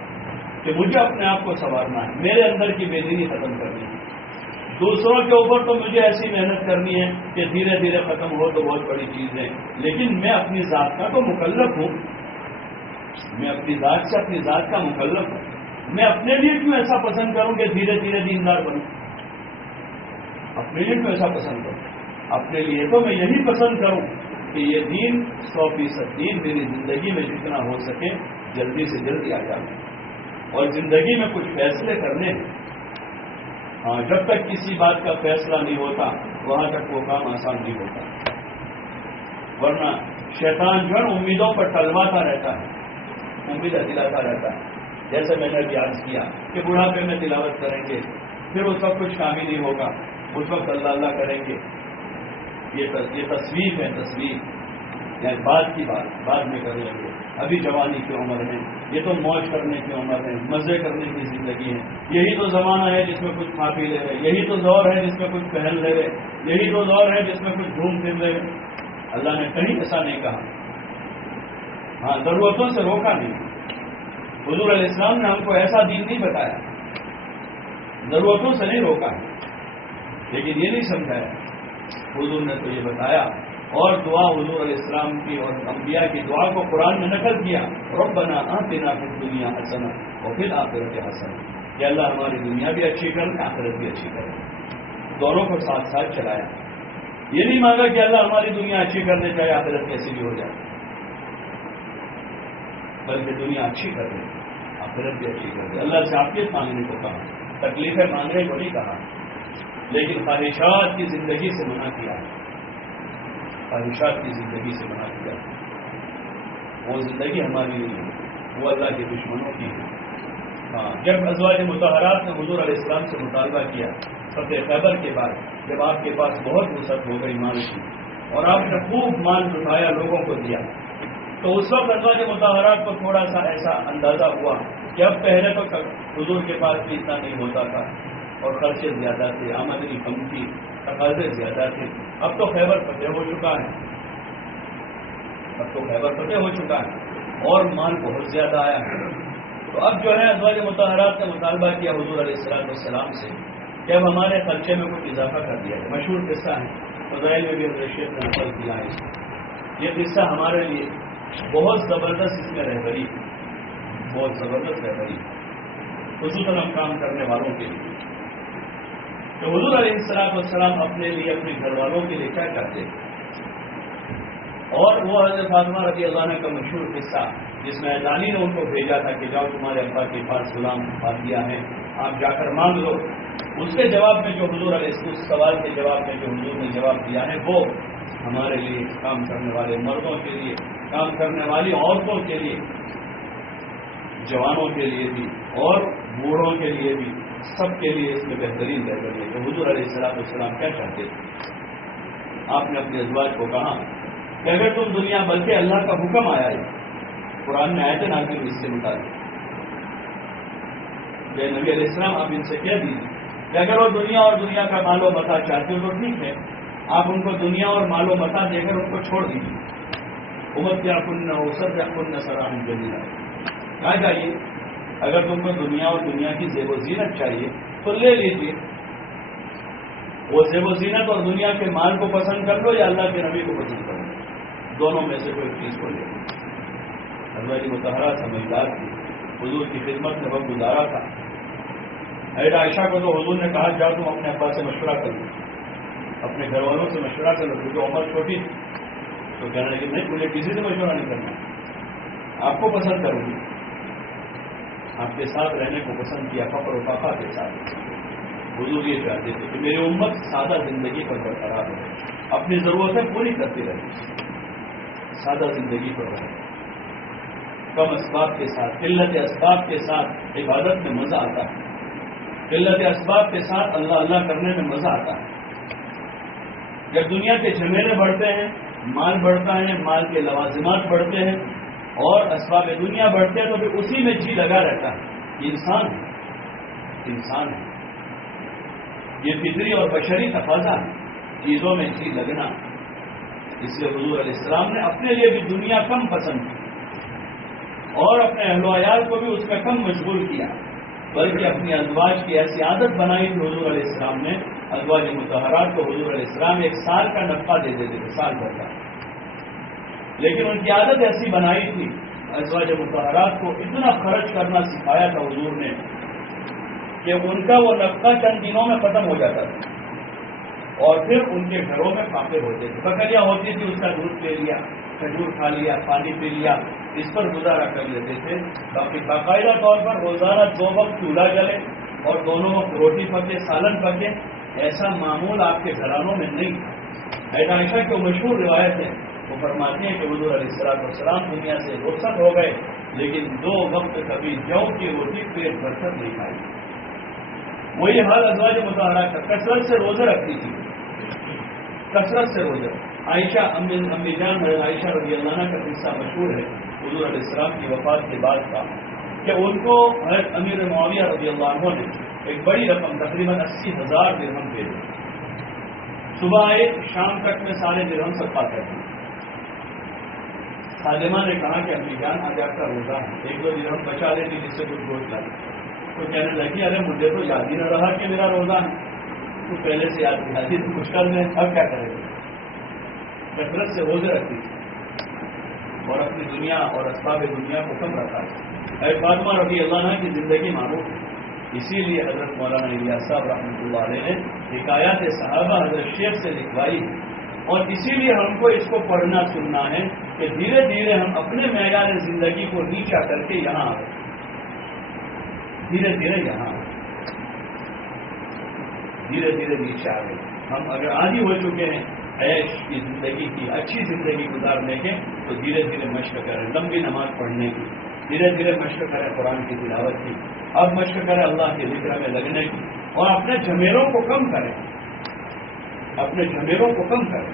کہ مجھے اپنے آپ کو سنوارنا ہے، میرے اندر کی بے دینی ختم کرنی ہے. دوسروں کے اوپر تو مجھے ایسی محنت کرنی ہے کہ دھیرے دھیرے ختم ہو تو بہت بڑی چیز ہے، لیکن میں اپنی ذات کا تو مکلف ہوں، میں اپنی ذات سے اپنی ذات کا مکلف ہوں. میں اپنے لیے کیوں ایسا پسند کروں کہ دھیرے دھیرے دیندار بنوں؟ اپنے لیے کیوں ایسا پسند کروں؟ اپنے لیے تو میں یہی پسند کروں کہ یہ دین 100% دین میری زندگی میں جتنا ہو سکے جلدی سے جلدی آ جائے. اور زندگی میں کچھ فیصلے کرنے ہیں. ہاں، جب تک کسی بات کا فیصلہ نہیں ہوتا وہاں تک وہ کام آسان نہیں ہوتا. ورنہ شیطان جو ہے امیدوں پر ٹلواتا رہتا ہے، امیدیں دلاتا رہتا ہے. جیسے میں نے ابھی عرض کیا کہ بڑھاپے میں تلاوت کریں گے، پھر اس وقت کچھ کام ہی نہیں ہوگا، اس وقت اللہ اللہ کریں گے. یہ تصویر ہے، تصویر یعنی بعد کی بات بعد میں کر لیں گے. ابھی جوانی کی عمر ہے، یہ تو موج کرنے کی عمر ہے، مزے کرنے کی زندگی ہے. یہی تو زمانہ ہے جس میں کچھ کھا پی لے رہے، یہی تو دور ہے جس میں کچھ پہن لے رہے، یہی تو دور ہے جس میں کچھ گھوم پھر لے رہے. اللہ نے کہیں ایسا نہیں کہا. ہاں، ضرورتوں سے روکا نہیں. حضور علیہ السلام نے ہم کو ایسا دین نہیں بتایا، ضرورتوں سے نہیں روکا ہے، لیکن یہ نہیں سمجھایا. حضور نے تو یہ بتایا، اور دعا حضور علیہ السلام کی اور انبیاء کی دعا کو قرآن میں نقل کیا. ربنا آتنا فی الدنیا حسنہ وفی الآخرۃ حسنہ، کہ اللہ ہماری دنیا بھی اچھی کر، آخرت بھی اچھی کر. دونوں کو ساتھ ساتھ چلایا. یہ نہیں مانگا کہ اللہ ہماری دنیا اچھی کر دے چاہے آخرت کیسی بھی ہو جائے، بلکہ دنیا اچھی کر دے، آخرت بھی اچھی کر دے. اللہ سے عافیت مانگنے کو کہا، تکلیفیں مانگنے کو نہیں کہا، لیکن خواہشات کی زندگی سے منع کیا. خواہشات کی زندگی سے منع کیا. وہ زندگی ہماری نہیں ہے، وہ اللہ کے دشمنوں کی ہے. ہاں، جب ازواج مطہرات نے حضور علیہ السلام سے مطالبہ کیا فتح خیبر کے بعد، جب آپ کے پاس بہت وسعت ہو گئی مال کی اور آپ نے خوب مال اٹھایا، لوگوں کو دیا، تو اس وقت ازواج مطہرات کو تھوڑا سا ایسا اندازہ ہوا کہ اب پہلے تو حضور کے پاس بھی اتنا نہیں ہوتا تھا اور خرچے زیادہ تھے، آمدنی کم تھی، تقاضے زیادہ تھے. اب تو خیبر فتح ہو چکا ہے، اب تو خیبر فتح ہو چکا ہے اور مال بہت زیادہ آیا ہے. تو اب جو ہے ازواج مطہرات نے مطالبہ کیا حضور علیہ السلام سے کہ اب ہمارے خرچے میں کچھ اضافہ کر دیا ہے. مشہور قصہ ہے، فضائل میں بھی شیخ نے نقل کیا ہے. یہ قصہ ہمارے لیے بہت زبردست، اس میں رہبری، بہت زبردست رہبری، خصوصاً ہم کام کرنے والوں کے لیے. تو حضور علیہ السلام اپنے لیے، اپنے گھر والوں کے لیے کیا کرتے، اور وہ حضرت فاطمہ رضی اللہ عنہ کا مشہور قصہ جس میں اعلانی نے ان کو بھیجا تھا کہ جاؤ تمہارے ابا کے پاس غلام دیا ہے، آپ جا کر مانگ لو. اس کے جواب میں جو حضور علیہ السلام، اس سوال کے جواب میں جو حضور نے جواب دیا ہے، وہ ہمارے لیے، کام کرنے والے مردوں کے لیے، کام کرنے والی عورتوں کے لیے، جوانوں کے لیے بھی اور بوڑھوں کے لیے بھی، سب کے لیے اس میں بہترین رہبری ہے. کہ حضور علیہ السلام کیا چاہتے تھے. آپ نے اپنے ازواج کو کہا کہ اگر تم دنیا، بلکہ اللہ کا حکم آیا ہے، قرآن میں آیتیں نازل ہوئی اس سے متعلق کہ نبی علیہ السلام آپ ان سے کہہ دیجیے کہ اگر وہ دنیا اور دنیا کا مال و متاع چاہتے ہو تو ٹھیک ہے، آپ ان کو دنیا اور مال و متاع دے کر ان کو چھوڑ دیجیے. امت کیا کننا اوسط یا کننا سراہم جمیلا، کہا جائیے اگر تم کو دنیا اور دنیا کی زیب و زینت چاہیے تو لے لیجیے. وہ زیب و زینت اور دنیا کے مال کو پسند کر لو یا اللہ کے نبی کو پسند کر لو، دونوں میں سے کوئی چیز کو لے لو. ازواج مطہرہ سمجھدار تھی، حضور کی خدمت میں وقت گزارا تھا. حضرت عائشہ کو تو حضور نے کہا جاؤ تم اپنے ابا سے مشورہ کر لو، اپنے گھر والوں سے مشورہ کر لو، کیونکہ عمر چھوٹی تھی. تو کہنے لگے نہیں، مجھے کسی سے مشورہ نہیں کرنا، آپ کو پسند کروں گی. آپ کے ساتھ رہنے کو پسند کیا، فخر و فخر کے ساتھ. حضور یہ چاہتے تھے کہ میری امت سادہ زندگی پر برقرار رہے، اپنی ضرورتیں پوری کرتی رہے، سادہ زندگی پر رہے، کم اسباب کے ساتھ، قلت اسباب کے ساتھ عبادت میں مزہ آتا ہے، قلت اسباب کے ساتھ اللہ اللہ کرنے میں مزہ آتا ہے. جب دنیا کے جھمیلے بڑھتے ہیں، مال بڑھتا ہے، مال کے لوازمات بڑھتے ہیں اور اسباب دنیا بڑھتے ہیں تو پھر اسی میں جی لگا رہتا ہے. انسان ہے، انسان ہے، یہ فطری اور بشری تقاضا ہے چیزوں میں جی لگنا. اس لیے حضور علیہ السلام نے اپنے لیے بھی دنیا کم پسند کی اور اپنے اہل و عیال کو بھی اس میں کم مشغول کیا، بلکہ اپنی ازواج کی ایسی عادت بنائی تھی حضور علیہ السلام نے. ازواج مطہرات کو حضور علیہ السلام 1 سال کا نفقہ دے دیتے تھے، سال بھر کا. لیکن ان کی عادت ایسی بنائی تھی، ازواج مطہرات کو اتنا خرچ کرنا سکھایا تھا حضور نے کہ ان کا وہ نفقہ چند دنوں میں ختم ہو جاتا تھا اور پھر ان کے گھروں میں فاقے ہوتے تھے. بکریاں ہوتی تھی، اس کا دودھ لے لیا، کھجور کھا لیا، پانی پی لیا، اس پر گزارا کر لیتے تھے. باقی باقاعدہ طور پر روزانہ 2 وقت چولہا جلے اور دونوں وقت روٹی پکے، سالن پکے، ایسا معمول آپ کے گھرانوں میں نہیں تھا. حضرت عائشہ کی مشہور روایت ہے، وہ فرماتی ہیں کہ حضور علیہ السلام دنیا سے رخصت ہو گئے لیکن 2 وقت کبھی جو کی روٹی پیٹ بھر کر نہیں کھائی. وہی حال ازواج مطہرات کا، کثرت سے روزے رکھتی تھی، کثرت سے روزے. عائشہ امی جان عائشہ رضی اللہ عنہ کا قصہ مشہور ہے حضور علیہ السلام کی وفات کے بعد کا، کہ ان کو حضرت امیر معاویہ رضی اللہ عنہ نے ایک بڑی رقم تقریباً 80,000 درہم دے دی. صبح آئے، شام تک میں سارے درہم صدقہ کر دی. خادمہ نے کہا کہ امی جان آج آپ کا روزہ ہے، 1-2 درہم بچا لیتی جس سے کچھ گوشت لائی. تو کہنے لگی ارے مجھے تو یاد ہی نہ رہا کہ میرا روزہ ہے. تو پہلے سے یاد دلاتی تو کچھ کر دیں، اب کیا کریں گے. کثرت سے روزے رکھتی اور اپنی دنیا اور اسباب دنیا کو کم رکھا ہے. حضرت فاطمہ رضی اللہ عنہ کی زندگی معروف ہے، اسی لیے حضرت مولانا الیاس صاحب رحمۃ اللہ علیہ نے حکایات صحابہ حضرت شیخ سے لکھوائی اور اسی لیے ہم کو اس کو پڑھنا سننا ہے کہ دھیرے دھیرے ہم اپنے معیار زندگی کو نیچا کر کے یہاں آ گئے، دھیرے دھیرے یہاں دھیرے دھیرے نیچے آ گئے. ہم اگر عادی ہو چکے ہیں عیش کی زندگی کی، اچھی زندگی گزارنے کے، تو دھیرے دھیرے مشق کریں لمبی نماز پڑھنے کی، دھیرے دھیرے مشق کریں قرآن کی تلاوت کی، اب مشق کریں اللہ کے ذکر میں لگنے کی، اور اپنے جھمیلوں کو کم کریں، اپنے جھمیلوں کو کم کریں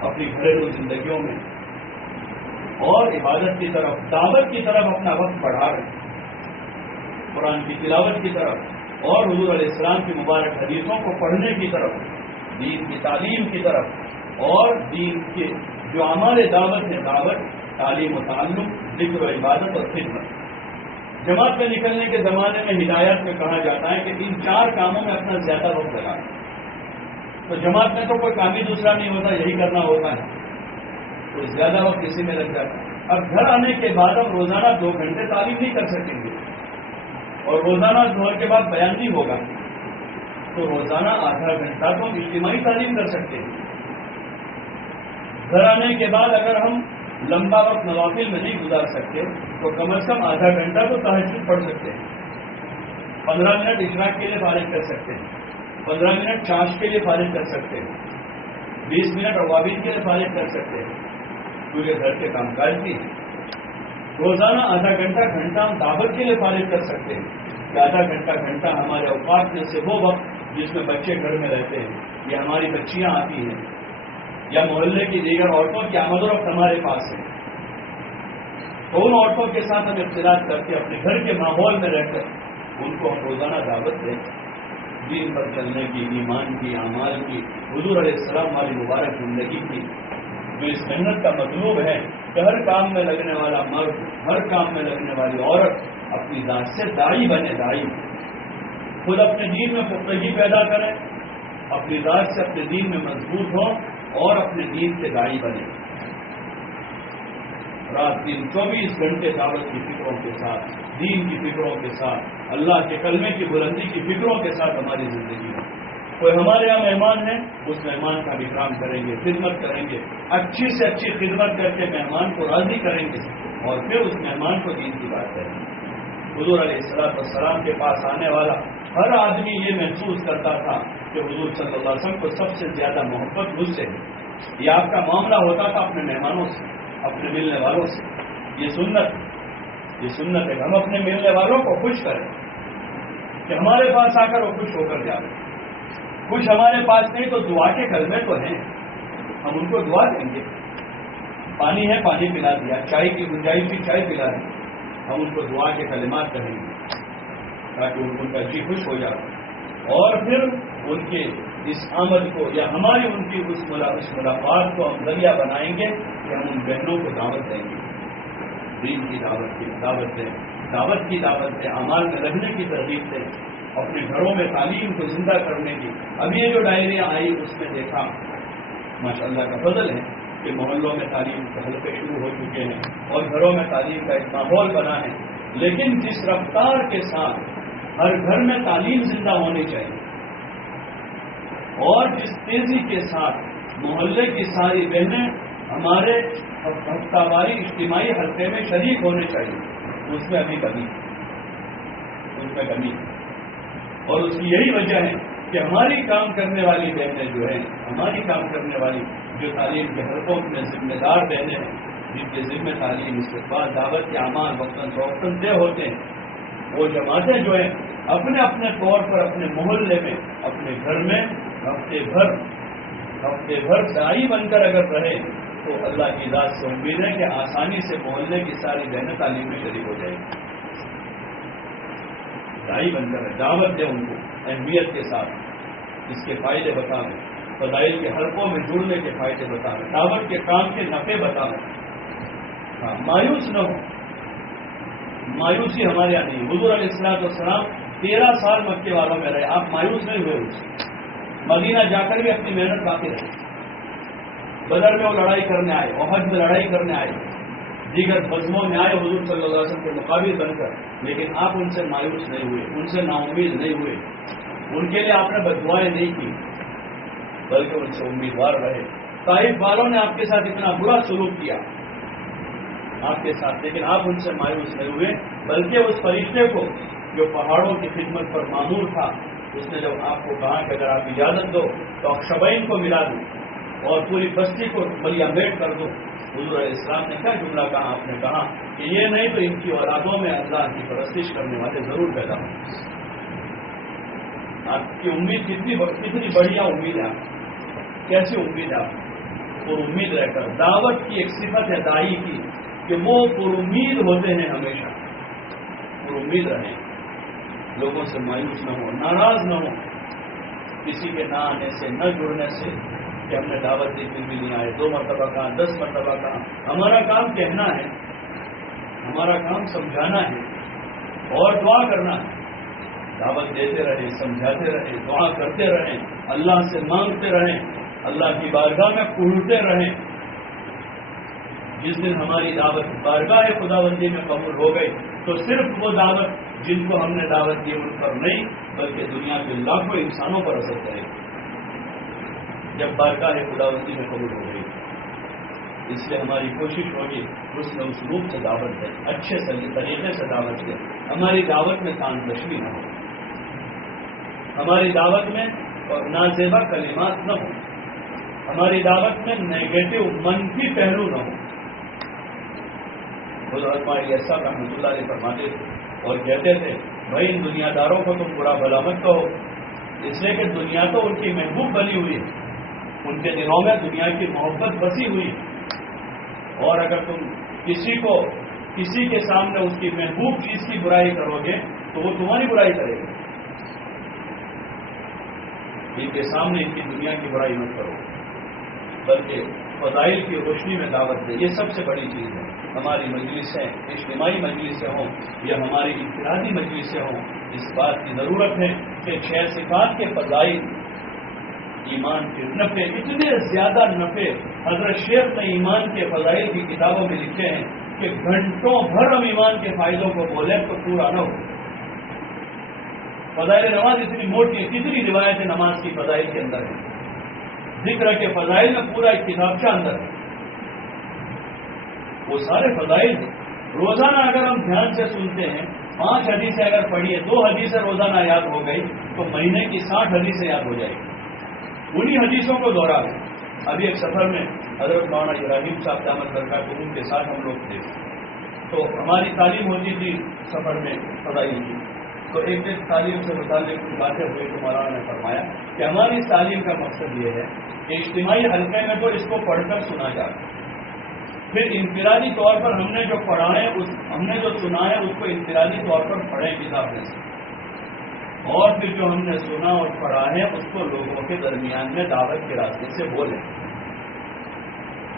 اپنی گھریلو زندگیوں میں، اور عبادت کی طرف، دعوت کی طرف اپنا وقت بڑھا رہے ہیں، قرآن کی تلاوت کی طرف اور حضور علیہ السلام کی مبارک حدیثوں کو پڑھنے کی طرف، دین کی تعلیم کی طرف، اور دین کے جو اعمال دعوت ہے، دعوت، تعلیم و تعلم، ذکر و عبادت اور خدمت. جماعت میں نکلنے کے زمانے میں ہدایات میں کہا جاتا ہے کہ ان 4 کاموں میں اپنا زیادہ وقت لگائیں. تو جماعت میں تو کوئی کام ہی دوسرا نہیں ہوتا، یہی کرنا ہوتا ہے، تو زیادہ وقت اسی میں لگ جاتا ہے. اب گھر آنے کے بعد ہم روزانہ 2 گھنٹے تعلیم نہیں کر سکیں گے اور روزانہ ظہر کے بعد بیان نہیں ہوگا، تو روزانہ آدھا گھنٹہ تو ہم اجتماعی تعلیم کر سکتے ہیں. گھر آنے کے بعد اگر ہم لمبا وقت نوافل میں نہیں گزار سکتے تو کم از کم آدھا گھنٹہ تو تہجد پڑھ سکتے ہیں، 15 منٹ اشراق کے لیے فارغ کر سکتے ہیں، 15 منٹ چاش کے لیے فارغ کر سکتے ہیں، 20 منٹ اوابین کے لیے فارغ کر سکتے ہیں، کیونکہ گھر کے کام کاج بھی ہیں. روزانہ آدھا گھنٹہ ہم دعوت کے لیے فارغ کر سکتے ہیں کہ آدھا گھنٹہ ہمارے اوقات میں سے وہ وقت جس میں بچے گھر میں رہتے ہیں یا ہماری بچیاں آتی ہیں یا محلے کی دیگر عورتوں کی آمد و رفت ہمارے پاس ہے، تو ان عورتوں کے ساتھ ہم اختلاط کر کے اپنے گھر کے ماحول میں رہ کر ان کو ہم روزانہ دعوت دیں دین پر چلنے کی، ایمان کی، اعمال کی، حضور علیہ السلام والی مبارک زندگی کی، جو اس محنت کا مطلوب ہے کہ ہر کام میں لگنے والا مرد، ہر کام میں لگنے والی عورت اپنی ذات سے داعی بنے، داعی خود اپنے دین میں پختگی پیدا کریں، اپنی ذات سے اپنے دین میں مضبوط ہوں اور اپنے دین سے داعی بنے، رات دن 24 گھنٹے دعوت کی فکروں کے ساتھ، دین کی فکروں کے ساتھ، اللہ کے کلمے کی بلندی کی فکروں کے ساتھ ہماری زندگی میں کوئی ہمارے یہاں مہمان ہے، اس مہمان کا اکرام کریں گے، خدمت کریں گے، اچھی سے اچھی خدمت کر کے مہمان کو راضی کریں گے اور پھر اس مہمان کو دین کی بات کریں گے۔ حضور علیہ السلام کے پاس آنے والا ہر آدمی یہ محسوس کرتا تھا کہ حضور صلی اللہ علیہ وسلم کو سب سے زیادہ محبت مجھ سے ہے۔ یہ آپ کا معاملہ ہوتا تھا اپنے مہمانوں سے، اپنے ملنے والوں سے۔ یہ سنت ہے کہ ہم اپنے ملنے والوں کو خوش کریں کہ ہمارے پاس آ کر وہ خوش ہو کر جائیں۔ کچھ ہمارے پاس نہیں تو دعا کے کلمے تو ہیں، ہم ان کو دعا دیں گے۔ پانی ہے، پانی پلا دیا، چائے کی گنجائش کی، چائے پلا دی، ہم ان کو دعا کے کلمات کہیں گے تاکہ ان کا جی خوش ہو جائے، اور پھر ان کے اس آمد کو یا ہماری ان کی اس ملاقات کو ہم ذریعہ بنائیں گے کہ ہم ان بہنوں کو دعوت دیں گے، دین کی دعوت دیں، دعوت کی دعوت دیں، اعمال میں رہنے کی ترغیب دیں، اپنے گھروں میں تعلیم کو زندہ کرنے کی۔ اب یہ جو ڈائریاں آئی اس میں دیکھا ماشاءاللہ کا فضل ہے کہ محلوں میں تعلیم کے حلقے شروع ہو چکے ہیں اور گھروں میں تعلیم کا ایک ماحول بنا ہے، لیکن جس رفتار کے ساتھ ہر گھر میں تعلیم زندہ ہونی چاہیے اور جس تیزی کے ساتھ محلے کی ساری بہنیں ہمارے ہفتہ واری اجتماعی حلقے میں شریک ہونے چاہیے، اس میں ابھی کمی اور اس کی یہی وجہ ہے کہ ہماری کام کرنے والی بہنیں جو ہیں، ہماری کام کرنے والی جو تعلیم کے حلقوں میں ذمہ دار بہنیں ہیں، جن کے ذمہ تعلیم، استقبال، دعوت کے اعمال وقتاً فوقتاً طے ہوتے ہیں، وہ جماعتیں جو ہیں اپنے اپنے طور پر اپنے محلے میں، اپنے گھر میں ہفتے بھر داعی بن کر اگر رہے تو اللہ کی ذات سے امید ہے کہ آسانی سے محلے کی ساری بہنیں تعلیم میں شریک ہو جائیں گی۔ داعی بن کر دعوت دیں ان کو اہمیت کے ساتھ، اس کے فائدے بتائیں، فضائل کے حلقوں میں جڑنے کے فائدے بتائیں، دعوت کے کام کے نفع بتائیں۔ مایوس نہ ہو، مایوسی ہمارے یہاں نہیں۔ حضور علیہ السلام 13 سال مکے والوں میں رہے، آپ مایوس نہیں ہوئے ان سے، مدینہ جا کر بھی اپنی محنت باقی رہی۔ بدر میں وہ لڑائی کرنے آئے، احد میں لڑائی کرنے آئے، دیگر غزووں میں آئے حضور صلی اللہ علیہ وسلم کے مقابل بن کر، لیکن آپ ان سے مایوس نہیں ہوئے، ان سے نا امید نہیں ہوئے، ان کے لیے آپ نے بد دعائیں نہیں کی بلکہ ان سے امیدوار رہے۔ طائف والوں نے آپ کے ساتھ اتنا برا سلوک کیا آپ کے ساتھ، لیکن آپ ان سے مایوس نہیں ہوئے، بلکہ اس فرشتے کو جو پہاڑوں کی خدمت پر معمور تھا، اس نے جب آپ کو کہا کہ اگر آپ اجازت دو تو اخشبین کو ملا دوں اور پوری بستی کو ملیا میٹ کر دوں، حضور علیہ السلام نے کیا جملہ کہا؟ آپ نے کہا کہ یہ نہیں تو ان کی اولادوں میں اللہ کی پرستش کرنے والے ضرور پیدا ہوں۔ آپ کی امید کتنی بڑھیا امید ہے، کیسی امید ہے آپ؟ اور امید رہ کر دعوت کی ایک صفت ہے داعی کی کہ وہ پر امید ہوتے ہیں، ہمیشہ پر امید رہیں، لوگوں سے مایوس نہ ہو، ناراض نہ ہو کسی کے نہ آنے سے، نہ جڑنے سے کہ ہم نے دعوت دی پھر بھی نہیں آئے، 2 مرتبہ کہا، 10 مرتبہ کہا۔ ہمارا کام کہنا ہے، ہمارا کام سمجھانا ہے اور دعا کرنا ہے۔ دعوت دیتے رہیں، سمجھاتے رہیں، دعا کرتے رہیں، اللہ سے مانگتے رہیں، اللہ کی بارگاہ میں پڑھتے رہیں۔ جس دن ہماری دعوت بارگاہ خداوندی میں قبول ہو گئی تو صرف وہ دعوت جن کو ہم نے دعوت دی ان پر نہیں بلکہ دنیا کے لاکھوں انسانوں پر اثر کرے گی جب بارگاہ خداوندی میں قبول ہو گئی۔ اس لیے ہماری کوشش ہوگی اس میں اسلوب سے دعوت دیں، اچھے طریقے سے دعوت دیں، ہماری دعوت میں تانزشی نہ ہو، ہماری دعوت میں نازیبا کلمات نہ ہو، ہماری دعوت میں نیگیٹو منفی پہلو نہ ہو۔ حضرت ہماری ایسا رحمۃ اللہ علیہ فرماتے تھے اور کہتے تھے، بھائی ان دنیا داروں کو تم برا بھلا مت کہو، اس لیے کہ دنیا تو ان کی محبوب بنی ہوئی ہے، ان کے دلوں میں دنیا کی محبت بسی ہوئی ہے، اور اگر تم کسی کے سامنے اس کی محبوب چیز کی برائی کرو گے تو وہ تمہاری برائی کرے گا. ان کے سامنے ان کی دنیا کی برائی مت کرو، بلکہ فضائل کی روشنی میں دعوت دے. یہ سب سے بڑی چیز ہے. ہماری مجلسیں اجتماعی مجلسیں ہوں یا ہماری انفرادی مجلسیں ہوں، اس بات کی ضرورت ہے کہ 6 صفات کے فضائل، ایمان کے نفع، اتنے زیادہ نفع حضرت شیخ نے ایمان کے فضائل کی کتابوں میں لکھے ہیں کہ گھنٹوں بھر ہم ایمان کے فائدوں کو بولیں تو پورا نہ ہو. فضائل نماز اتنی موٹی ہے، کتنی روایتیں نماز کی فضائل کے اندر ہیں. ذکر کے فضائل میں پورا ایک کتابچہ اندر ہے. وہ سارے فضائل ہیں. روزانہ اگر ہم دھیان سے سنتے ہیں، 5 حدیثیں اگر پڑھیے، 2 حدیثیں روزانہ یاد ہو گئی تو مہینے کی 60 حدیثیں یاد ہو جائیں گی. انہی حدیثوں کو دوہرا لیں. ابھی ایک سفر میں حضرت مولانا ابراہیم صاحب دامت برکاتہ ان کے ساتھ ہم لوگ تھے، تو ہماری تعلیم ہوتی تھی سفر میں فضائل کی. تو ایک دن تعلیم سے متعلق کچھ باتیں ہوئی تو مولانا نے فرمایا کہ ہماری تعلیم کا مقصد یہ ہے کہ اجتماعی حلقے میں تو اس کو پڑھ کر سنا جائے، پھر انفرادی طور پر ہم نے جو پڑھا ہے، ہم نے جو سنا ہے اس کو انفرادی طور پر پڑھیں کتاب میں سے، اور پھر جو ہم نے سنا اور پڑھا ہے اس کو لوگوں کے درمیان میں دعوت کے راستے سے بولیں.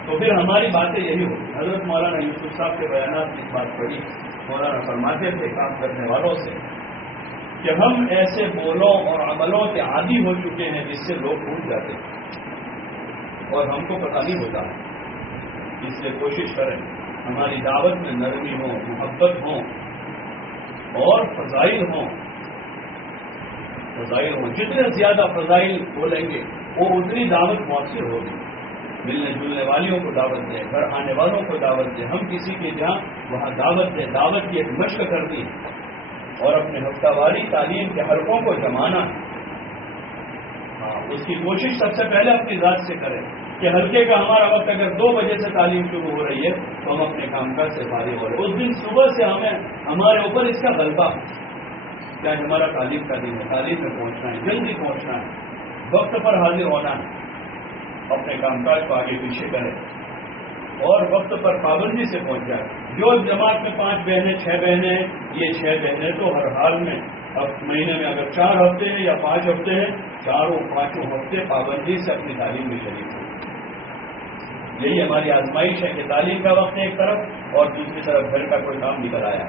تو پھر ہماری باتیں یہی ہوتی. حضرت مولانا یوسف صاحب کے بیانات کی بات پڑھی. مولانا فرماتے تھے کام کرنے والوں سے کہ ہم ایسے بولوں اور عملوں کے عادی ہو چکے ہیں جس سے لوگ بھول جاتے ہیں اور ہم کو پتہ نہیں ہوتا. اس لیے کوشش کریں ہماری دعوت میں نرمی ہو، محبت ہو اور فضائل ہوں. جتنے زیادہ فضائل بولیں گے وہ اتنی دعوت مؤثر ہوگی. ملنے جلنے والیوں کو دعوت دیں، گھر آنے والوں کو دعوت دیں. ہم کسی کے جہاں وہاں دعوت دیں. دعوت کی ایک مشق کرنی ہے اور اپنے ہفتہ واری تعلیم کے حلقوں کو جمانا ہے. اس کی کوشش سب سے پہلے اپنی ذات سے کریں کہ حلقے کا ہمارا وقت اگر 2 بجے سے تعلیم شروع ہو رہی ہے تو ہم اپنے کام کاج سے فارغ ہو رہے ہیں. اس دن صبح سے ہمارے اوپر اس کا غلبہ کیا ہمارا تعلیم کا دن ہے، تعلیم میں پہنچنا ہے، جلدی پہنچنا ہے، وقت پر حاضر ہونا ہے. اپنے کام کاج کو آگے پیچھے کریں اور وقت پر پابندی سے پہنچ جائے. جو جماعت میں 5 بہنیں 6 بہنیں ہیں، یہ 6 بہنیں تو ہر حال میں اب مہینے میں اگر 4 ہفتے ہیں یا 5 ہفتے ہیں، 4-5 ہفتے پابندی سے اپنی تعلیم میں شریک ہوں. یہی ہماری آزمائش ہے کہ تعلیم کا وقت ایک طرف اور دوسری طرف گھر کا کوئی کام نکل آیا.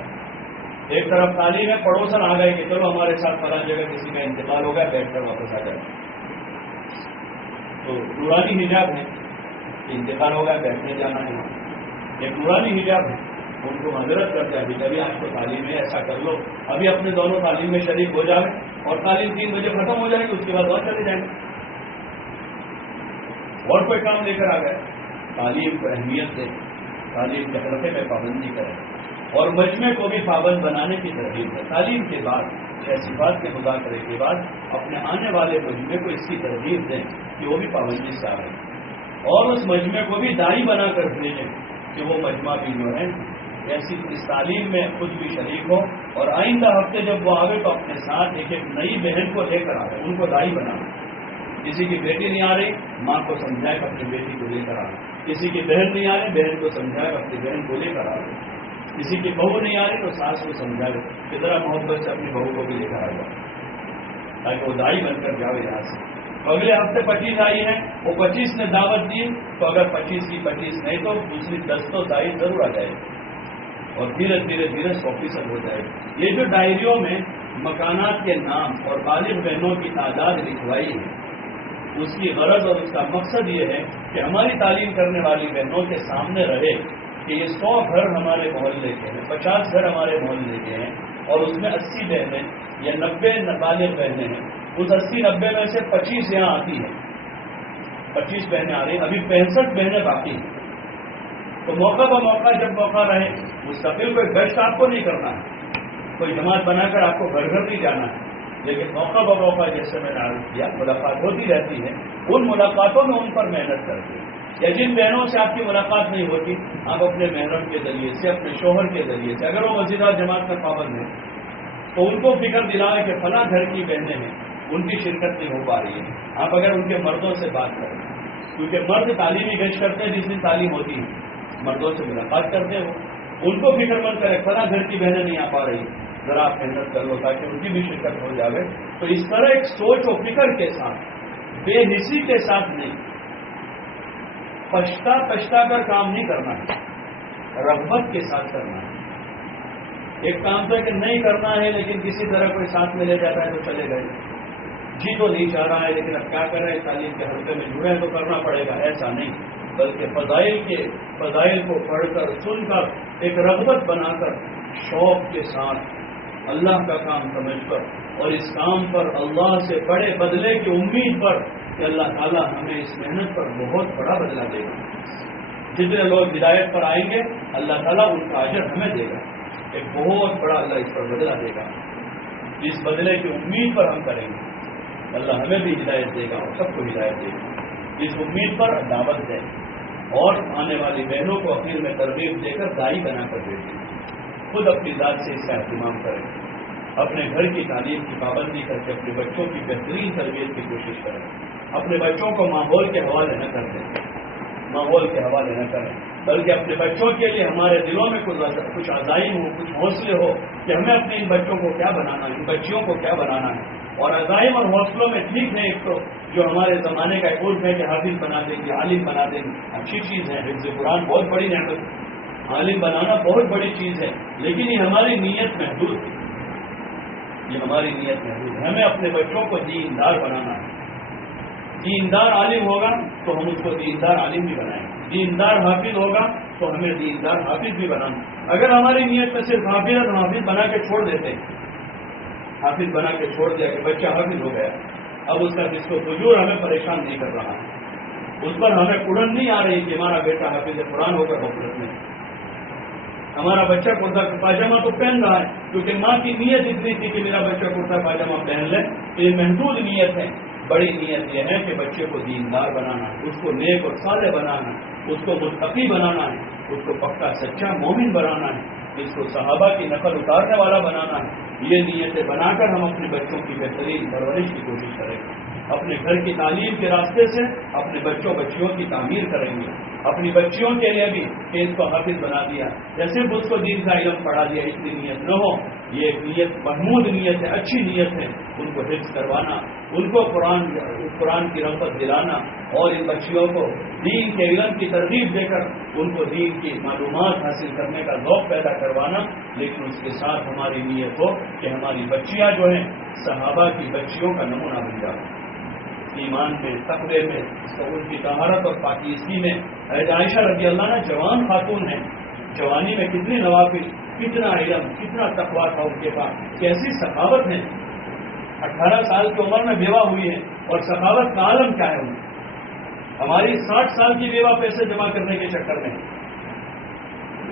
ایک طرف تعلیم ہے، پڑوسن آ گئے کہ چلو ہمارے ساتھ فلاں جگہ کسی کا انتقال ہو گیا، بیٹھ کر واپس آ جائے. تو نورانی حجاب ہے، انتقال ہو گیا بیٹھنے جانا ہے. ایک نورانی حجاب ہے، ان کو معذرت کرتے ہیں ابھی آپ کو تعلیم ہے، ایسا کر لو ابھی اپنے دونوں تعلیم میں شریک ہو جائیں اور تعلیم 3 بجے ختم ہو جائے گی، اس کے بعد اور چلے جائیں گے اور کوئی کام لے کر آ گئے. تعلیم کو اہمیت دیں، تعلیم کے حلقے میں پابندی کریں اور مجمع کو بھی پابند بنانے کی ترغیب ہے. تعلیم کے بعد 6 صفات کے مذاکرے کے بعد اپنے آنے والے مجمع کو اس کی ترغیب دیں کہ وہ بھی پابندی سے آئے اور اس مجمع کو بھی داعی بنا کر بھیجیں کہ وہ مجمع بھی جو ہے ایسی اس تعلیم میں خود بھی شریک ہو اور آئندہ ہفتے جب وہ آگے تو اپنے ساتھ ایک نئی بہن کو لے کر آئے، ان کو داعی بنائے. کسی کی بیٹی نہیں آ رہی، ماں کو سمجھائے کہ اپنی بیٹی کو لے کر آئے. کسی کی بہن نہیں آ رہی، بہن کو سمجھائے اپنی بہن کو لے کر آئے. کسی کی بہو نہیں آ رہی تو ساس کو سمجھائے کہ ذرا محبت سے اپنی بہو کو بھی لے کر آ جائے تاکہ وہ داعی بن کر جاؤ یہاں سے. اگلے ہفتے 25 آئی ہیں، وہ 25 نے دعوت دی تو اگر 25 کی 25 نہیں تو دوسری 10 تو داعی ضرور آ جائے اور دھیرے 100% ہو جائے. یہ جو ڈائریوں میں مکانات کے نام اور بالغ بہنوں کی تعداد لکھوائی ہے، اس کی غرض اور اس کا مقصد یہ ہے کہ ہماری تعلیم کرنے والی بہنوں کے سامنے رہے کہ یہ 100 گھر ہمارے محلے کے ہیں، 50 گھر ہمارے محلے کے ہیں اور اس میں 80 بہنیں یا 90 بالغ بہنیں ہیں. اس 80-90 میں سے 25 یہاں آتی ہیں، 25 بہنیں آ رہی ہیں، ابھی 65 بہنیں باقی ہیں. تو موقع بہ موقع جب موقع رہے مستقل کوئی گشت آپ کو نہیں کرنا ہے، کوئی جماعت بنا کر آپ کو گھر گھر نہیں جانا ہے، لیکن موقع بہ موقع جیسے میں نے عرض کیا ملاقات ہوتی رہتی ہے. ان ملاقاتوں میں ان پر محنت کرتے ہیں یا جن بہنوں سے آپ کی ملاقات نہیں ہوتی آپ اپنے محرم کے ذریعے سے، اپنے شوہر کے ذریعے سے، اگر وہ مسجد اور جماعت میں پابند ہیں تو ان کو فکر دلائیں کہ فلاں گھر کی بہنیں ہیں، ان کی شرکت نہیں ہو پا رہی ہے. آپ اگر ان کے مردوں سے بات کریں، کیونکہ مرد تعلیمی گشت کرتے ہیں جس دن تعلیم ہوتی ہے، مردوں سے ملاقات کرتے ہیں، وہ ان کو فکر مند کرے فلاں گھر کی بہنیں نہیں آ پا رہی، ذرا آپ محنت کر لو تاکہ ان کی بھی شرکت ہو جائے. تو اس طرح ایک سوچ و فکر کے ساتھ، بے حسی کے ساتھ نہیں، پچھتا کر کام نہیں کرنا ہے، رغبت کے ساتھ کرنا ہے. ایک کام تو ہے کہ نہیں کرنا ہے لیکن کسی طرح کوئی ساتھ میں لے جاتا ہے تو چلے گئے، جی تو نہیں چاہ رہا ہے لیکن اب کیا کر رہے ہیں، تعلیم کے حلقے میں جڑے ہیں تو کرنا پڑے گا، ایسا نہیں. بلکہ فضائل کو پڑھ کر سن کر ایک رغبت بنا کر شوق کے ساتھ اللہ کا کام سمجھ کر اور اس کام پر اللہ سے بڑے بدلے کی امید پر کہ اللہ تعالیٰ ہمیں اس محنت پر بہت بڑا بدلہ دے گا. جتنے لوگ ہدایت پر آئیں گے اللہ تعالیٰ ان کا اجر ہمیں دے گا، ایک بہت بڑا اللہ اس پر بدلہ دے گا. اس بدلے کی امید پر ہم کریں گے، اللہ ہمیں بھی ہدایت دے گا اور سب کو ہدایت دے گا. اس امید پر دعوت دیں اور آنے والی بہنوں کو اخیر میں ترغیب دے کر دائی بنا کر بھیجیں. خود اپنی ذات سے اس کا اہتمام کریں، اپنے گھر کی تعلیم کی پابندی کر کے اپنے بچوں کی بہترین تربیت کی کوشش کریں. اپنے بچوں کو ماحول کے حوالے نہ کر دیں، ماحول کے حوالے نہ کریں، بلکہ اپنے بچوں کے لیے ہمارے دلوں میں کچھ عزائم ہو، کچھ حوصلے ہو کہ ہمیں اپنے ان بچوں کو کیا بنانا ہے، ان بچیوں کو کیا بنانا ہے. اور عزائم اور حوصلوں میں ٹھیک ہے، ایک تو جو ہمارے زمانے کا ایک عرف ہے کہ حافظ بنا دیں گے، عالم بنا دیں گے، اچھی چیز ہے، حفظ قرآن بہت بڑی نعمت ہے، عالم بنانا بہت بڑی چیز ہے، لیکن یہ ہماری نیت محدود ہے، یہ ہماری نیت محدود ہے. ہمیں اپنے بچوں کو دیندار بنانا ہے. دیندار عالم ہوگا تو ہم اس کو دیندار عالم بھی بنائیں گے، دیندار حافظ ہوگا تو ہمیں دیندار حافظ بھی بنانا. اگر ہماری نیت میں صرف حافظ بنا کے چھوڑ دیتے ہیں، حافظ بنا کے چھوڑ دیا کہ بچہ حافظ ہو گیا، اب اس کا جس کو فجور ہمیں پریشان نہیں کر رہا، اس پر ہمیں کڑن نہیں آ رہی کہ ہمارا بیٹا حافظ قرآن ہو کر غفلت میں، ہمارا بچہ کرتا پاجامہ تو پہن رہا ہے کیونکہ ماں کی نیت اتنی تھی کہ میرا بچہ کرتا پاجامہ پہن لے. تو یہ محدود نیت ہے. بڑی نیت یہ ہے کہ بچے کو دیندار بنانا ہے، اس کو نیک اور صالح بنانا ہے، اس کو متقی بنانا ہے، اس کو پکا سچا مومن بنانا ہے، اس کو صحابہ کی نقل اتارنے والا بنانا ہے. یہ نیتیں بنا کر ہم اپنے بچوں کی بہترین پرورش کی کوشش کریں گے. اپنے گھر کی تعلیم کے راستے سے اپنے بچوں بچیوں کی تعمیر کریں گے. اپنی بچیوں کے لیے بھی کہ اس کو حافظ بنا دیا یا صرف اس کو دین کا علم پڑھا دیا، اتنی نیت نہ ہو. یہ ایک نیت محمود نیت ہے، اچھی نیت ہے. ان کو حفظ کروانا، ان کو قرآن کی رغبت دلانا اور ان بچیوں کو دین کے علم کی ترغیب دے کر ان کو دین کی معلومات حاصل کرنے کا ذوق پیدا کروانا. لیکن اس کے ساتھ ہماری نیت ہو کہ ہماری بچیاں جو ہیں صحابہ کی بچیوں کا نمونہ بن جائیں، ایمان میں، تقوی میں، ان کی طہارت اور پاکیزگی میں. عائشہ رضی اللہ عنہ جوان خاتون ہیں، جوانی میں کتنی نوافل، کتنا علم، کتنا تقویٰ تھا ان کے پاس، کیسی سخاوت ہے. 18 سال کی عمر میں بیوہ ہوئی ہے اور سخاوت کا عالم کیا ہے ان. ہماری 60 سال کی بیوہ پیسے جمع کرنے کے چکر میں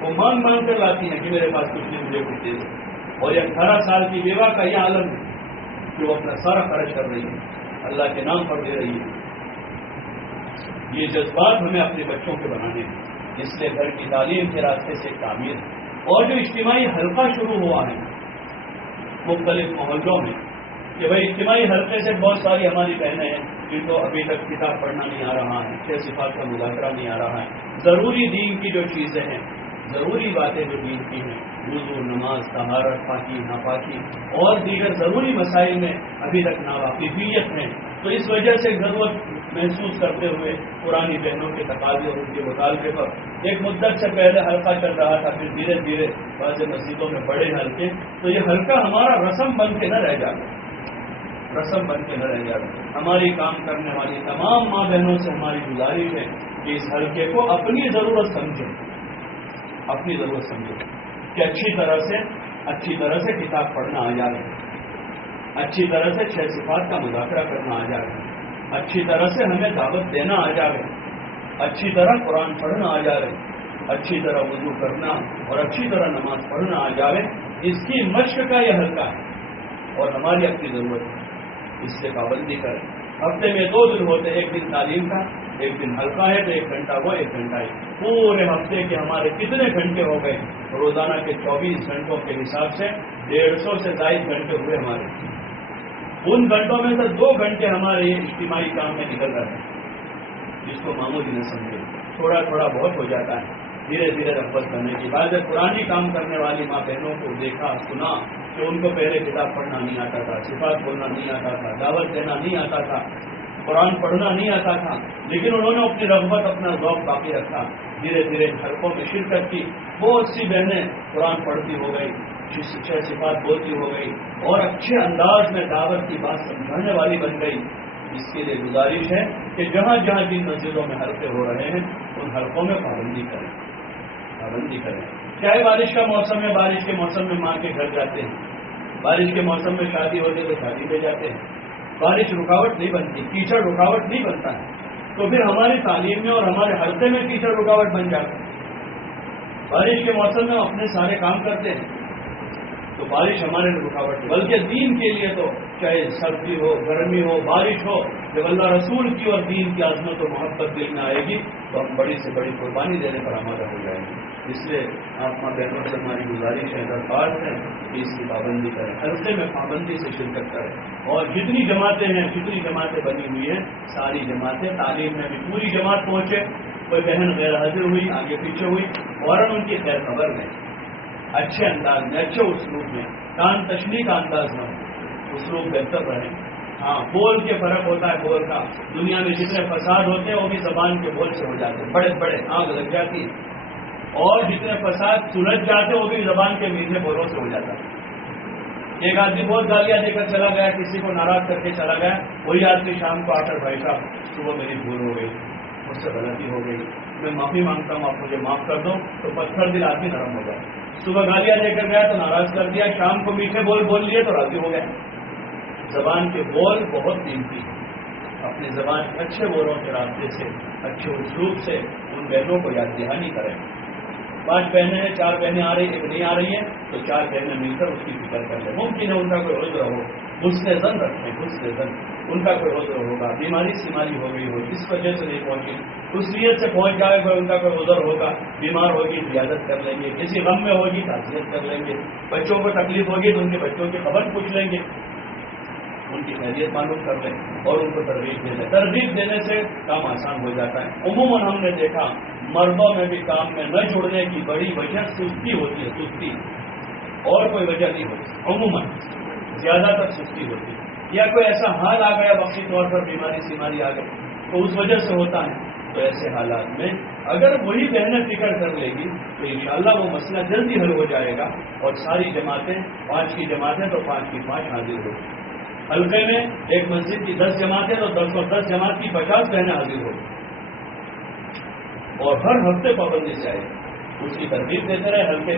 وہ مانگ کر لاتی ہیں کہ میرے پاس کچھ نہیں، مجھے کچھ دے دو. اور یہ 18 سال کی بیوہ کا یہ عالم ہے کہ وہ اپنا سارا خرچ کر رہی ہے، اللہ کے نام پر دے رہی ہے. یہ جذبات ہمیں اپنے بچوں کے بنانے ہیں. اس لیے گھر کی تعلیم کے راستے سے تعمیر اور جو اجتماعی حلقہ شروع ہوا ہے مختلف محلوں میں کہ بھائی اجتماعی حلقے سے بہت ساری ہماری بہنیں ہیں جن کو ابھی تک کتاب پڑھنا نہیں آ رہا ہے، 6 صفات کا مذاکرہ نہیں آ رہا ہے. ضروری دین کی جو چیزیں ہیں، ضروری باتیں جو دین کی ہیں، وضو، نماز، طہارت، پاکی، ناپاکی اور دیگر ضروری مسائل میں ابھی تک ناواقفیت ہے. تو اس وجہ سے ضرورت محسوس کرتے ہوئے پرانی بہنوں کے تقاضے اور ان کے مطالبے پر ایک مدت سے پہلے حلقہ چل رہا تھا، پھر دھیرے دھیرے بعض مسجدوں میں بڑے حلقے. تو یہ حلقہ ہمارا رسم بن کے نہ رہ جاتا، رسم بن کے نہ رہ جاتا. ہماری کام کرنے والی تمام ماں بہنوں سے ہماری گزارش ہے کہ اس حلقے کو اپنی ضرورت سمجھیں، اپنی ضرورت سمجھیں کہ اچھی طرح سے کتاب پڑھنا آ جائے، اچھی طرح سے 6 صفات کا مذاکرہ کرنا آ جائے، اچھی طرح سے ہمیں دعوت دینا آ جائے، اچھی طرح قرآن پڑھنا آ جائے، اچھی طرح وضو کرنا اور اچھی طرح نماز پڑھنا آ جائے. اس کی مشق کا یہ حلقہ ہے اور ہماری اپنی ضرورت ہے. اس سے پابندی کریں. ہفتے میں 2 دن ہوتے، ایک دن تعلیم کا، ایک دن حلقہ ہے تو 1 گھنٹہ ہوا، 1 گھنٹہ ہے. پورے ہفتے کے ہمارے کتنے گھنٹے ہو گئے؟ روزانہ کے 24 گھنٹوں کے حساب سے 150 سے زائد گھنٹے ہوئے ہمارے. ان گھنٹوں میں سے 2 گھنٹے ہمارے یہ اجتماعی کام میں نکل رہے ہیں، جس کو معمولی نہ سمجھے، تھوڑا تھوڑا بہت ہو جاتا ہے، دھیرے دھیرے رغبت کرنے کی بعد پرانی کام کرنے والی ماں بہنوں کو دیکھا سنا کہ ان کو پہلے کتاب پڑھنا نہیں آتا تھا، صفات بولنا نہیں آتا تھا، دعوت دینا نہیں آتا تھا، قرآن پڑھنا نہیں آتا تھا، لیکن انہوں نے اپنی رغبت اپنا ذوق باقی رکھا، دھیرے دھیرے حلقوں میں شرکت کی، بہت سی بہنیں قرآن پڑھتی ہو گئی، چھ صفات بولتی ہو گئی اور اچھے انداز میں دعوت کی بات سمجھانے والی بن گئی۔ اس کے لیے گزارش ہے کہ جہاں جہاں جن مسجدوں میں حلقے ہو رہے ہیں ان حلقوں میں پابندی کریں۔ چاہے بارش کا موسم ہے، بارش کے موسم میں ماں کے گھر جاتے ہیں، بارش کے موسم میں شادی ہوتی ہے تو شادی پہ جاتے ہیں، بارش رکاوٹ نہیں بنتی، کیچڑ رکاوٹ نہیں بنتا ہے، تو پھر ہماری تعلیم میں اور ہمارے حلقے میں کیچڑ رکاوٹ بن جاتا ہے۔ بارش کے موسم میں ہم اپنے سارے کام کرتے ہیں تو بارش ہمارے لیے رکاوٹ ہے، بلکہ دین کے لیے تو چاہے سردی ہو، گرمی ہو، بارش ہو، جب اللہ رسول کی اور دین کی عظمت و محبت دل میں آئے گی تو ہم بڑی سے بڑی قربانی دینے پر آمادہ ہو جائیں گے۔ اس لیے آپ ماں بہنوں سے ہماری گزارش ہے، درخواست ہے کہ اس کی پابندی کریں، حلقے میں پابندی سے شرکت کریں، اور جتنی جماعتیں ہیں، جتنی جماعتیں بنی ہوئی ہیں، ساری جماعتیں تعلیم میں بھی پوری جماعت پہنچے، کوئی بہن غیر حاضر ہوئی، آگے پیچھے ہوئی، فوراً ان کی خیر خبر لیں، اچھے انداز میں، اچھے اسلوب میں، کان تشنی کا انداز نہ ہو، اسلوب بہتر رہے۔ ہاں، بول کے فرق ہوتا ہے، بول کا دنیا میں جتنے فساد ہوتے ہیں وہ بھی زبان کے بول سے ہو جاتے ہیں، بڑے بڑے آگ لگ جاتی ہے، اور جتنے فساد سلجھ جاتے ہیں وہ بھی زبان کے میٹھے بولوں سے ہو جاتا ہے۔ ایک آدمی بہت گالیاں دے کر چلا گیا، کسی کو ناراض کر کے چلا گیا، وہی آدمی شام کو آ کر بھائی صاحب صبح میری بھول ہو گئی، مجھ سے غلطی ہو گئی، میں معافی مانگتا ہوں، آپ مجھے معاف کر دو، تو پتھر دل آدمی نرم ہو جائے۔ صبح گالیاں دے کر گیا تو ناراض کر دیا، شام کو میٹھے بول لیے تو راضی ہو گیا۔ زبان کے بول بہت قیمتی ہیں، اپنی زبان اچھے بولوں کے راستے سے، اچھے اسلوب سے ان بہنوں کو یاد دہانی کریں۔ 5 بہنیں ہیں، 4 بہنیں آ رہی، ایک نہیں آ رہی ہیں تو 4 بہنیں مل کر اس کی فکر کر لیں، ممکن ہے ان کا کوئی عذر ہو، حسن ظن رکھیں، حسن ظن ان کا کوئی عذر ہوگا، بیماری سیماری ہو گئی ہو، اس وجہ سے نہیں پہنچی، اس نیت سے پہنچ جائے گا، ان کا کوئی عذر ہوگا، بیمار ہوگی زیادت کر لیں گے، کسی غم میں ہوگی تعزیت کر لیں گے، بچوں کو تکلیف ہوگی تو ان کے بچوں کی خبر پوچھ لیں گے، ان کی خیریت معلوم کر لیں اور ان کو ترغیب دے دیں۔ ترغیب دینے سے کام آسان ہو جاتا ہے۔ عموماً ہم نے دیکھا مردوں میں بھی کام میں نہ جڑنے کی بڑی وجہ سستی ہوتی ہے، سستی، اور کوئی وجہ نہیں ہوتی، عموماً زیادہ تر سستی ہوتی ہے، یا کوئی ایسا حال آ گیا وقتی طور پر، بیماری سیماری آ گئی تو اس وجہ سے ہوتا ہے۔ تو ایسے حالات میں اگر وہی بہنیں فکر کر لے گی تو انشاءاللہ وہ مسئلہ جلدی حل ہو جائے گا، اور ساری جماعتیں 5 کی جماعتیں تو 5 کی 5 حاضر ہوگی۔ حلقے میں ایک مسجد کی 10 جماعتیں تو 10 جماعت کی 50 بہنیں حاضر ہوگی، اور ہر ہفتے پابندی سے آئے گی، اس کی ترغیب دیتے رہے، حلقے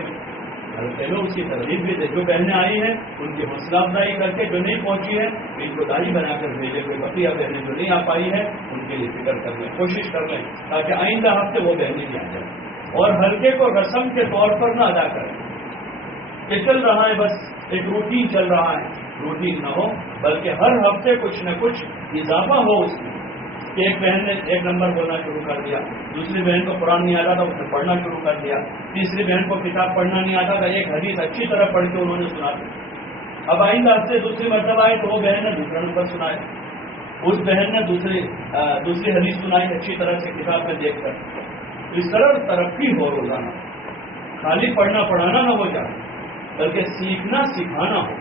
میں اس کی ترغیب بھی دے، جو بہنیں آئی ہیں ان کی حوصلہ افزائی کر کے، جو نہیں پہنچی ہے ان کو دائی بنا کر بھیجے، کوئی بقیہ بہنیں جو نہیں آ پائی ہیں ان کے لیے فکر کر لیں، کوشش کر لیں تاکہ آئندہ ہفتے وہ بہنیں بھی آ جائیں، اور حلقے کو رسم کے طور پر نہ ادا کریں کہ چل رہا ہے، بس ایک روٹین چل رہا ہے، روٹین نہ ہو، بلکہ ہر ہفتے کچھ نہ کچھ اضافہ ہو اس میں، کہ ایک بہن نے 1 نمبر بولنا شروع کر دیا، دوسری بہن کو قرآن نہیں آتا تھا اس نے پڑھنا شروع کر دیا، تیسری بہن کو کتاب پڑھنا نہیں آتا تھا، ایک حدیث اچھی طرح پڑھ کے انہوں نے سنا دی، اب آئندہ ہفتے دوسری مرتبہ آئے تو وہ بہن نے دوسرا نمبر سنایا، اس بہن نے دوسری حدیث سنائی اچھی طرح سے کتاب میں دیکھ کر۔ اس طرح ترقی ہو روزانہ، خالی پڑھنا پڑھانا نہ ہو جائے بلکہ سیکھنا سکھانا ہو،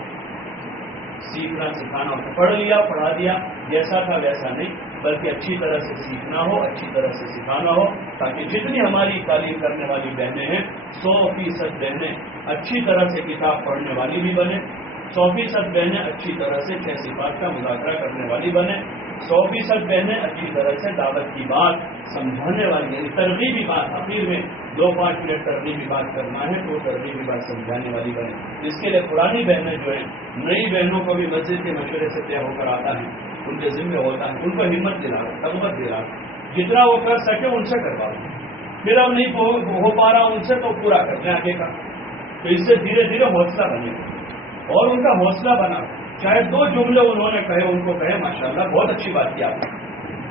سیکھنا سکھانا ہو، پڑھ لیا پڑھا دیا جیسا تھا ویسا نہیں، بلکہ اچھی طرح سے سیکھنا ہو، اچھی طرح سے سکھانا ہو، تاکہ جتنی ہماری تعلیم کرنے والی بہنیں ہیں 100% بہنیں اچھی طرح سے کتاب پڑھنے والی بھی بنے، 100% بہنیں اچھی طرح سے 6 صفات کا مذاکرہ کرنے والی بنے، 100% بہنیں اچھی طرح سے دعوت کی بات سمجھانے والی، یعنی ترغیبی بات، اخیر میں 2-5 منٹ ترغیبی بات کرنا ہے تو ترغیبی بات سمجھانے والی بنے۔ اس کے لیے پرانی بہنیں جو ہیں، نئی بہنوں کو بھی مسجد کے مشورے سے طے ہو کر آتا ہے، ان کے ذمہ ہوتا ہے، ان کو ہمت دلا، طاقت دلا، جتنا وہ کر سکے ان سے کروا دیں، پھر اب نہیں ہو پا رہا ان سے تو پورا کر لیں آگے کا، تو اس سے دھیرے دھیرے حوصلہ بنے گا، اور ان کا حوصلہ بنا، چاہے 2 جملے انہوں نے کہے ان کو کہے ماشاءاللہ بہت اچھی بات کی آپ نے۔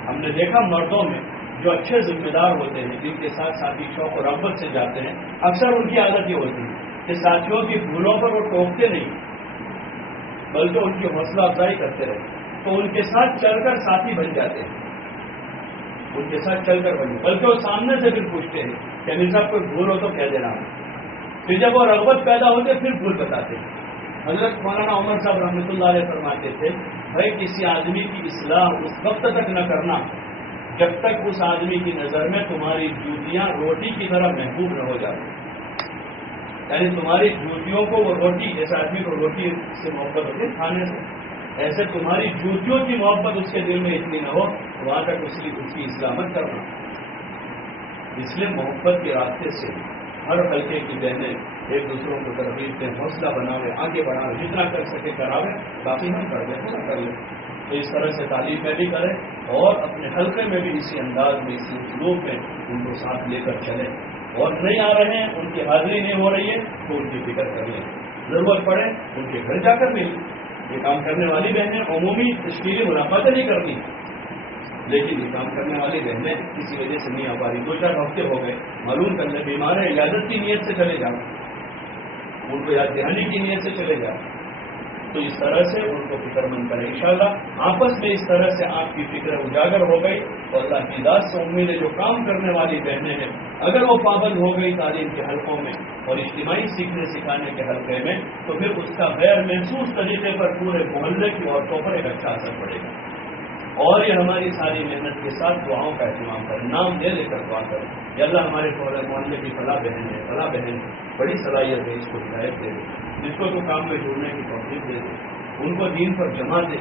ہم نے دیکھا مردوں میں جو اچھے ذمہ دار ہوتے ہیں، جن کے ساتھ ساتھی شوق و رغبت سے جاتے ہیں، اکثر ان کی عادت یہ ہوتی ہے کہ ساتھیوں کی بھولوں پر وہ ٹوکتے نہیں، بلکہ ان کی حوصلہ افزائی کرتے رہے، تو ان کے ساتھ چل کر ساتھی بن جاتے ہیں، ان کے ساتھ چل کر بن، بلکہ وہ سامنے سے پھر پوچھتے ہیں کہ امیر صاحب کوئی بھول ہو تو کہہ دینا، پھر جب وہ رغبت پیدا ہوتے پھر بھول بتاتے ہیں۔ حضرت مولانا عمر صاحب رحمۃ اللہ علیہ فرماتے تھے، بھائی کسی آدمی کی اصلاح اس وقت تک نہ کرنا جب تک اس آدمی کی نظر میں تمہاری جوتیاں روٹی کی طرح محبوب نہ ہو جاتی، یعنی تمہاری جوتیوں کو وہ روٹی، جیسے آدمی کو روٹی سے محبت ہوتی ہے کھانے سے، ایسے تمہاری جوتیوں کی محبت اس کے دل میں اتنی نہ ہو وہاں تک اس کی اصلاح مت کرنا۔ اس لیے محبت کے راستے سے ہر حلقے کی بہنیں ایک دوسروں کو ترغیب دیں، حوصلہ بناوے، آگے بڑھاوے، جتنا کر سکے کراوے، باقی ہم کر دیں نہ کر لیں۔ تو اس طرح سے تعلیم میں بھی کریں اور اپنے حلقے میں بھی اسی انداز میں، اسی اسلوب میں ان کو ساتھ لے کر چلیں، اور نہیں آ رہے ہیں، ان کی حاضری نہیں ہو رہی ہے تو ان کی فکر کر لیں، ضرورت پڑے ان کے گھر جا کر ملیں۔ یہ کام کرنے والی بہنیں عمومی تشکیلی ملاقاتیں نہیں کرتی، لیکن یہ کام کرنے والی بہنیں کسی وجہ سے نہیں آ پا رہی، 2-4 ہفتے ہو گئے، معلوم کر لیں، بیمار ہے، عیادت کی نیت سے چلے جاؤ، ان کو یاد دہانی کی نیت سے چلے جاؤ، تو اس طرح سے ان کو فکر مند کریں۔ انشاءاللہ آپس میں اس طرح سے آپ کی فکر اجاگر ہو گئی، اور اللہ کی ذات سے امید ہے جو کام کرنے والی بہنیں ہیں اگر وہ پابند ہو گئی تعلیم کے حلقوں میں اور اجتماعی سیکھنے سکھانے کے حلقے میں، تو پھر اس کا غیر محسوس طریقے پر پورے محلے کی عورتوں پر ایک اچھا اثر پڑے گا۔ اور یہ ہماری ساری محنت کے ساتھ دعاؤں کا اہتمام کریں، نام دے لے کر دعا کریں کہ اللہ ہمارے محلے کی فلاں بہن ہے، فلاں بہن بڑی صلاحیت ہے، اس کو ہدایت دے دے، جس کو تو کام میں جڑنے کی توفیق دے دے، ان کو دین پر جمع دے،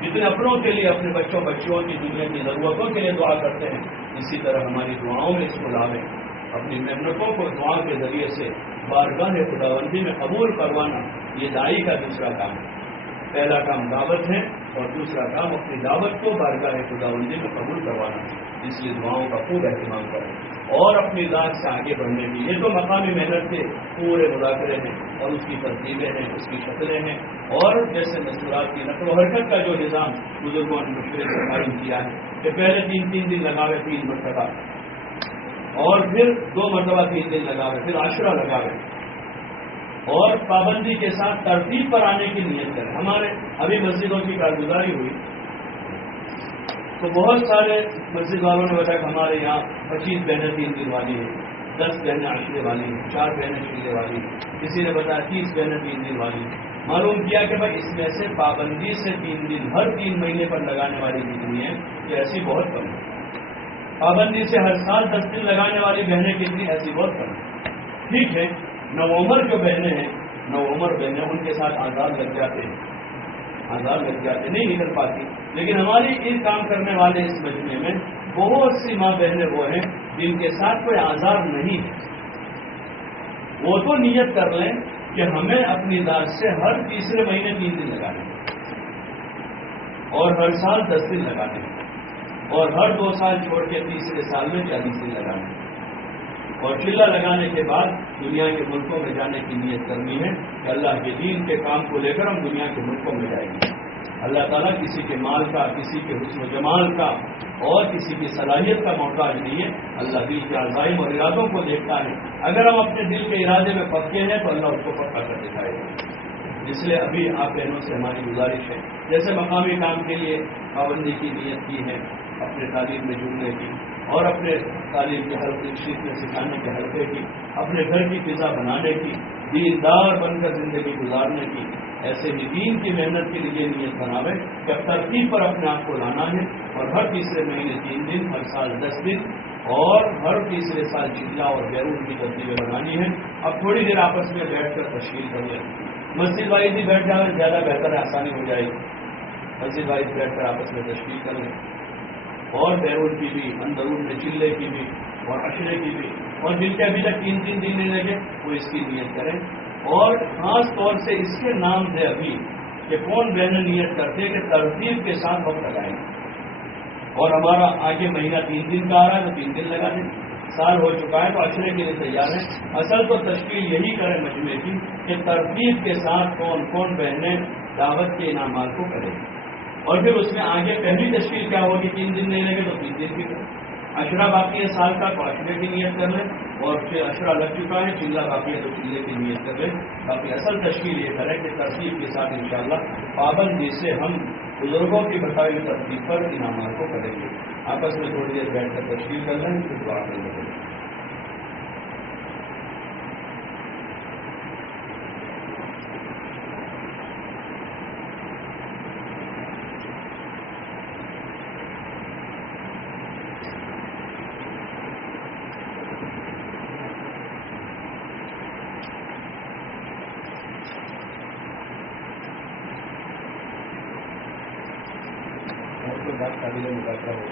جتنے اپنوں کے لیے، اپنے بچوں بچیوں کی دنیا کی ضرورتوں کے لیے دعا کرتے ہیں، اسی طرح ہماری دعاؤں میں اس کو لاویں، اپنی محنتوں کو دعا کے ذریعے سے بارگاہ خداوندی میں قبول کروانا، یہ داعی کا دوسرا کام ہے۔ پہلا کام دعوت ہے اور دوسرا کام اپنی دعوت کو بارگاہ خداوندی میں قبول کروانا، اس لیے دعاؤں کا خوب اہتمام کریں اور اپنی ذات سے آگے بڑھنے کی، یہ تو مقامی محنت کے پورے مذاکرے ہیں اور اس کی ترتیبیں ہیں، اس کی شکلیں ہیں، اور جیسے مستورات کی نقل و حرکت کا جو نظام بزرگوں نے مشورے سے قائم کیا ہے کہ پہلے 3 دن لگاوے 3 مرتبہ، اور پھر 2 مرتبہ 3 دن لگاوے، پھر عاشورہ لگاوے، اور پابندی کے ساتھ ترتیب پر آنے کی نیت کریں۔ ہمارے ابھی مسجدوں کی کارگزاری ہوئی تو بہت سارے مسجد والوں نے بتایا کہ ہمارے یہاں 25 بہنیں 3 دن والی ہیں، 10 بہنیں عاشورے والی ہیں، 4 بہنیں شیلے والی ہیں، کسی نے بتایا 30 بہنیں 3 دن والی ہیں۔ معلوم کیا کہ بھائی اس میں سے پابندی سے 3 دن ہر 3 مہینے پر لگانے والی کتنی ہے، یہ ایسی بہت کم ہے۔ پابندی سے ہر سال 10 دن لگانے والی بہنیں کتنی، ایسی بہت کم ہے۔ ٹھیک ہے، نوعمر جو بہنیں ہیں، نوعمر بہنیں ان کے ساتھ آزاد لگ جاتے ہیں، آزاد لگ جاتے نہیں نکل پاتی، لیکن ہماری ان کام کرنے والے اس مجمع میں بہت سی ماں بہنیں وہ ہیں جن کے ساتھ کوئی آزاد نہیں ہے، وہ تو نیت کر لیں کہ ہمیں اپنی ذات سے ہر تیسرے مہینے 3 دن لگانے ہیں، اور ہر سال 10 دن لگانے ہیں، اور ہر 2 سال چھوڑ کے تیسرے سال میں 40 دن لگانے ہیں، اور چلہ لگانے کے بعد دنیا کے ملکوں میں جانے کی نیت کرنی ہے کہ اللہ کے دین کے کام کو لے کر ہم دنیا کے ملکوں میں جائیں گے۔ اللہ تعالیٰ کسی کے مال کا، کسی کے حسن و جمال کا اور کسی کی صلاحیت کا محتاج نہیں ہے، اللہ دل کے عزائم اور ارادوں کو دیکھتا ہے، اگر ہم اپنے دل کے ارادے میں پکے ہیں تو اللہ اس کو پکا کر دکھائے گا۔ اس لیے ابھی آپ بہنوں سے ہماری گزارش ہے، جیسے مقامی کام کے لیے پابندی کی نیت کی ہے، اپنے تعلیم میں جڑنے کی اور اپنے تعلیم کے حلقے سیکھنے سکھانے کے حلقے کی، اپنے گھر کی فضا بنانے کی، دیندار بن کر زندگی گزارنے کی، ایسے ہی دین کی محنت کے لیے نیت بناوے کہ ترتیب پر اپنے آپ کو لانا ہے، اور ہر تیسرے مہینے 3 دن، ہر سال 10 دن، اور ہر تیسرے سال چلہ اور بیرون کی ترتیبیں بنانی ہیں۔ اب تھوڑی دیر آپس میں بیٹھ کر تشکیل کر لیں، مسجد وائز ہی بیٹھ جائیں زیادہ بہتر ہے، آسانی ہو جائے گی، مسجد وائز بیٹھ کر آپس میں تشکیل کر لیں، اور بیرون کی بھی، اندرون میں چلے کی بھی اور عشرے کی بھی، اور جن کے ابھی تک 3 دن نہیں لگے وہ اس کی نیت کریں، اور خاص طور سے اس کے نام ہے ابھی کہ کون بہنیں نیت کرتے کہ ترتیب کے ساتھ وقت لگائیں گے، اور ہمارا آگے مہینہ 3 دن کا آ رہا ہے تو 3 دن لگا دیں، سال ہو چکا ہے تو عشرے کے لیے تیار ہیں۔ اصل تو تشکیل یہی کریں مجمع کی کہ ترتیب کے ساتھ کون کون بہنیں دعوت کے انعامات کو کریں، اور پھر اس میں آگے پہلی تشکیل کیا ہوگی، 3 دن نہیں لگے تو 3 دن بھی کریں، اشرا باقی ہے سال کا تو اشرے کی نیت کر لیں، اور پھر اشرا لگ چکا ہے چلہ باقی ہے تو چلے کی نیت کر لیں. باقی اصل تشکیل یہ کریں کہ ترتیب کے ساتھ انشاءاللہ پابندی سے ہم بزرگوں کی بتائی ہوئی ترتیب پر انعامات کو کریں گے. آپس میں تھوڑی دیر بیٹھ کر تشکیل کر لیں پھر دعا کریں گے. بات قابل مذاکرہ ہو